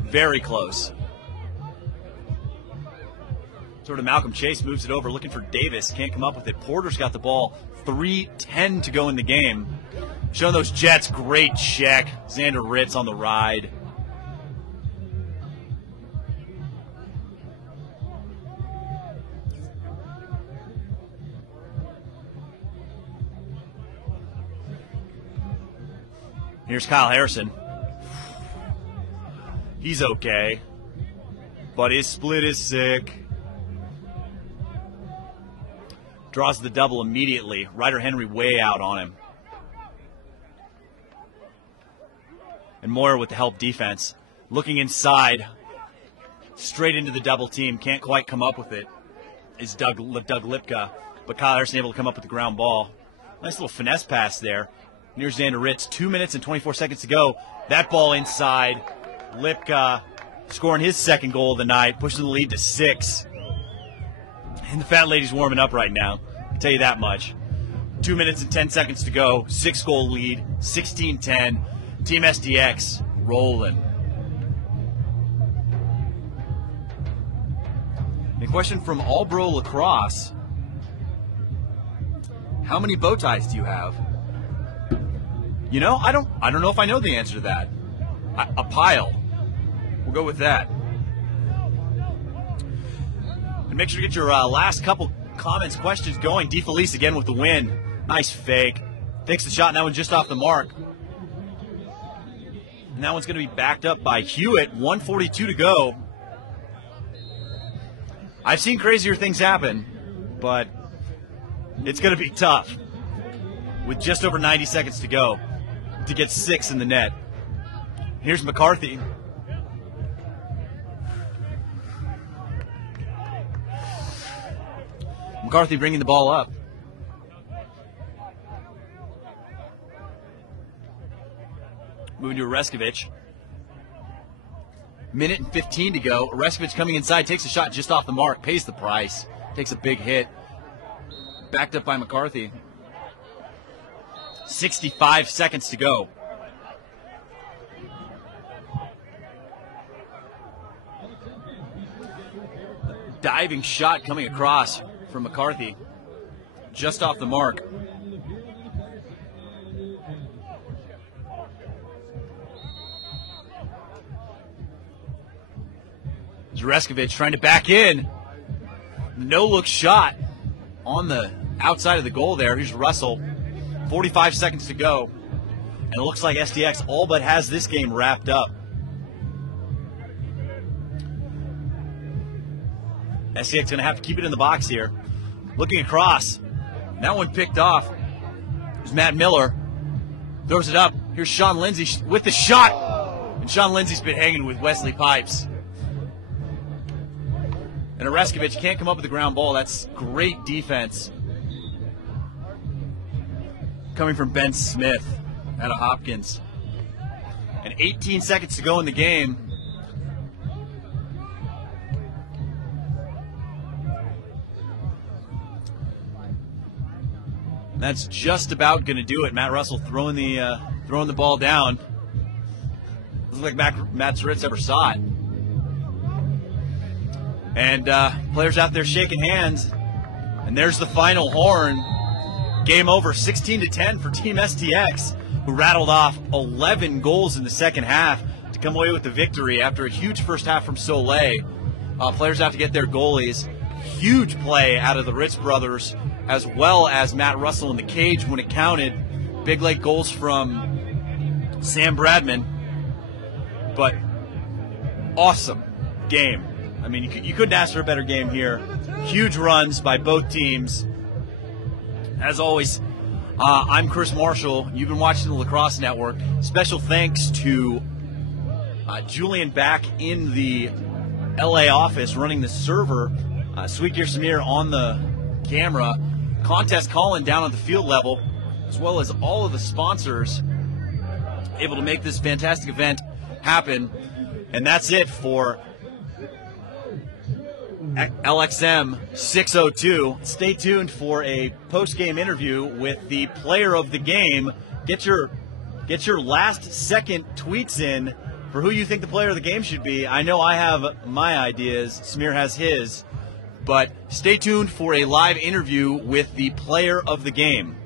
very close. Sort of Malcolm Chase moves it over, looking for Davis. Can't come up with it. Porter's got the ball. 3:10 to go in the game. Showing those Jets. Great check. Xander Ritz on the ride. Here's Kyle Harrison. He's okay, but his split is sick. Draws the double immediately. Ryder Henry way out on him. And Moyer with the help defense. Looking inside. Straight into the double team. Can't quite come up with it. Is Doug Lipka. But Kyle Harrison able to come up with the ground ball. Nice little finesse pass there. Near Xander Ritz. 2 minutes and 24 seconds to go. That ball inside. Lipka scoring his second goal of the night. Pushing the lead to 6. And the fat lady's warming up right now. I'll tell you that much. 2 minutes and 10 seconds to go. 6-goal lead. 16-10. Team STX rolling. A question from All-Bro Lacrosse. How many bow ties do you have? You know, I don't know if I know the answer to that. A pile. We'll go with that. And make sure to get your last couple comments, questions going. DeFelice again with the win. Nice fake. Takes the shot, and that one just off the mark. And that one's going to be backed up by Hewitt. 1:42 to go. I've seen crazier things happen, but it's going to be tough with just over 90 seconds to go to get 6 in the net. Here's McCarthy. McCarthy bringing the ball up. Moving to Oreskovich. Minute and 15 to go. Oreskovic coming inside, takes a shot just off the mark, pays the price, takes a big hit. Backed up by McCarthy. 65 seconds to go. Diving shot coming across from McCarthy. Just off the mark. Oreskovic trying to back in. No-look shot on the outside of the goal there. Here's Russell. 45 seconds to go. And it looks like STX all but has this game wrapped up. STX going to have to keep it in the box here. Looking across. That one picked off. There's Matt Miller. Throws it up. Here's Sean Lindsay with the shot. And Sean Lindsay's been hanging with Wesley Pipes. And Oreskovic can't come up with the ground ball. That's great defense. Coming from Ben Smith out of Hopkins. And 18 seconds to go in the game. That's just about going to do it. Matt Russell throwing the ball down. Doesn't look like Matt Ritz ever saw it. And players out there shaking hands. And there's the final horn. Game over, 16-10 for Team STX, who rattled off 11 goals in the second half to come away with the victory after a huge first half from Soleil. Players have to get their goalies. Huge play out of the Ritz brothers, as well as Matt Russell in the cage when it counted. Big leg goals from Sam Bradman. But awesome game. I mean, you couldn't ask for a better game here. Huge runs by both teams. As always, I'm Chris Marshall. You've been watching the Lacrosse Network. Special thanks to Julian back in the LA office running the server. Sweet Gear Samir on the camera. Contest Colin down at the field level, as well as all of the sponsors able to make this fantastic event happen. And that's it for LXM 602. Stay tuned for a post-game interview with the player of the game. Get your last second tweets in for who you think the player of the game should be. I know I have my ideas. Samir has his. But stay tuned for a live interview with the player of the game.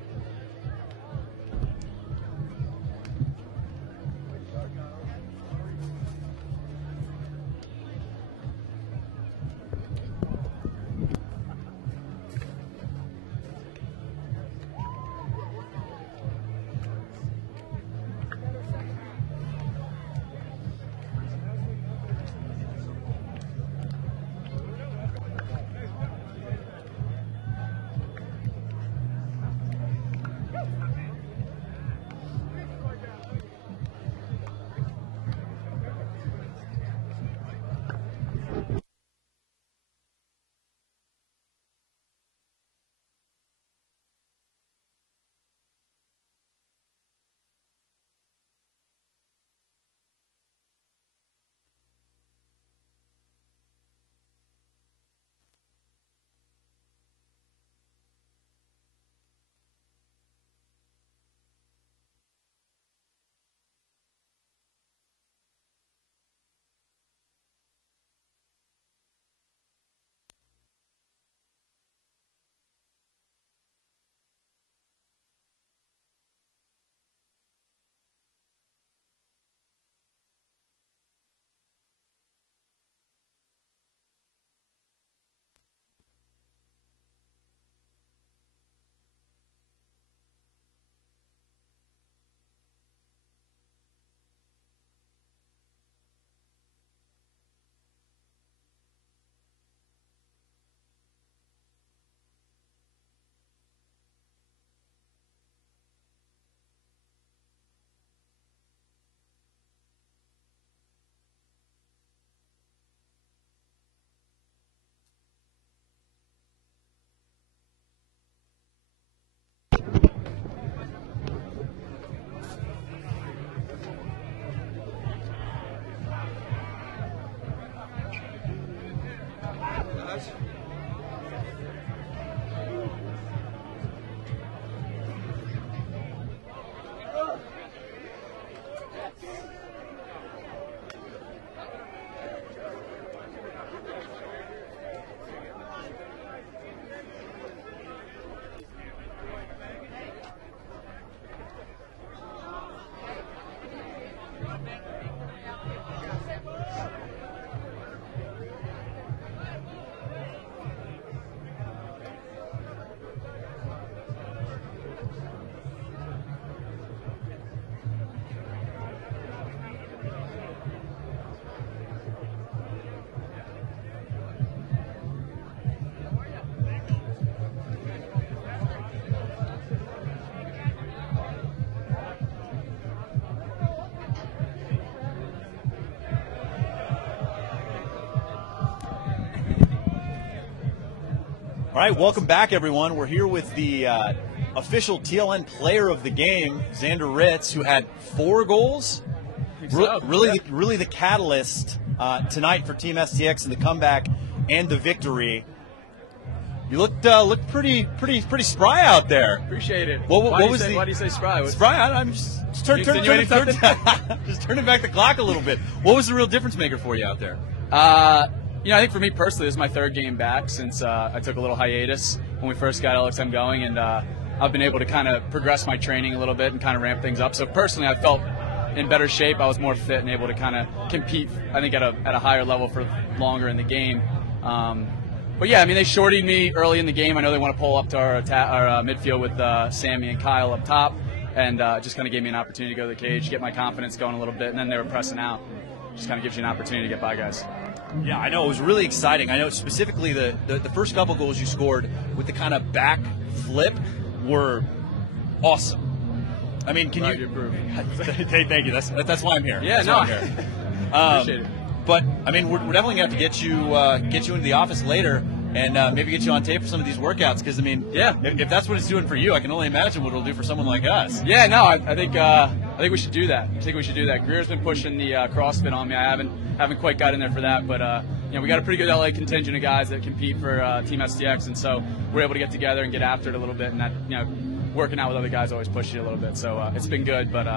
right, welcome back, everyone. We're here with the official TLN player of the game, Xander Ritz, who had 4 goals. Really the catalyst tonight for Team STX in the comeback and the victory. You looked pretty spry out there. Appreciate it. Why do you say spry? Spry? I'm just turning back the clock a little bit. What was the real difference maker for you out there? I think for me personally, this is my 3rd game back since I took a little hiatus when we first got LXM going, and I've been able to kind of progress my training a little bit and kind of ramp things up. So personally, I felt in better shape. I was more fit and able to kind of compete, I think, at a higher level for longer in the game. But yeah, I mean, they shortied me early in the game. I know they want to pull up to our midfield with Sammy and Kyle up top, and just kind of gave me an opportunity to go to the cage, get my confidence going a little bit, and then they were pressing out. Just kind of gives you an opportunity to get by guys. Yeah, I know. It was really exciting. I know specifically the first couple goals you scored with the kind of back flip were awesome. I mean, can you improve? Thank you. That's why I'm here. Yeah, I'm here. Appreciate it. But I mean, we're definitely gonna have to get you into the office later and maybe get you on tape for some of these workouts. Because I mean, yeah, if that's what it's doing for you, I can only imagine what it'll do for someone like us. Yeah, no, I think we should do that. Greer's been pushing the CrossFit on me. I haven't quite got in there for that, but we got a pretty good LA contingent of guys that compete for Team STX, and so we're able to get together and get after it a little bit, and that working out with other guys always pushes you a little bit. So it's been good, but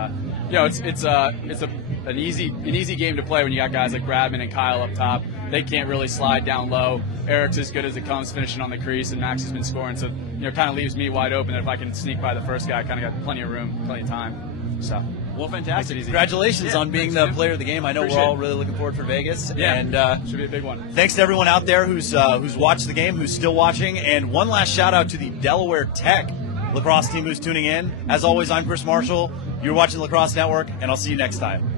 it's an easy game to play when you got guys like Bradman and Kyle up top. They can't really slide down low. Eric's as good as it comes, finishing on the crease, and Max has been scoring. So it kind of leaves me wide open that if I can sneak by the first guy, I kind of got plenty of room, plenty of time. So. Well, fantastic. Congratulations on being the player of the game. I know we're all really looking forward for Vegas. Yeah, and should be a big one. Thanks to everyone out there who's watched the game, who's still watching. And one last shout out to the Delaware Tech lacrosse team who's tuning in. As always, I'm Chris Marshall. You're watching Lacrosse Network, and I'll see you next time.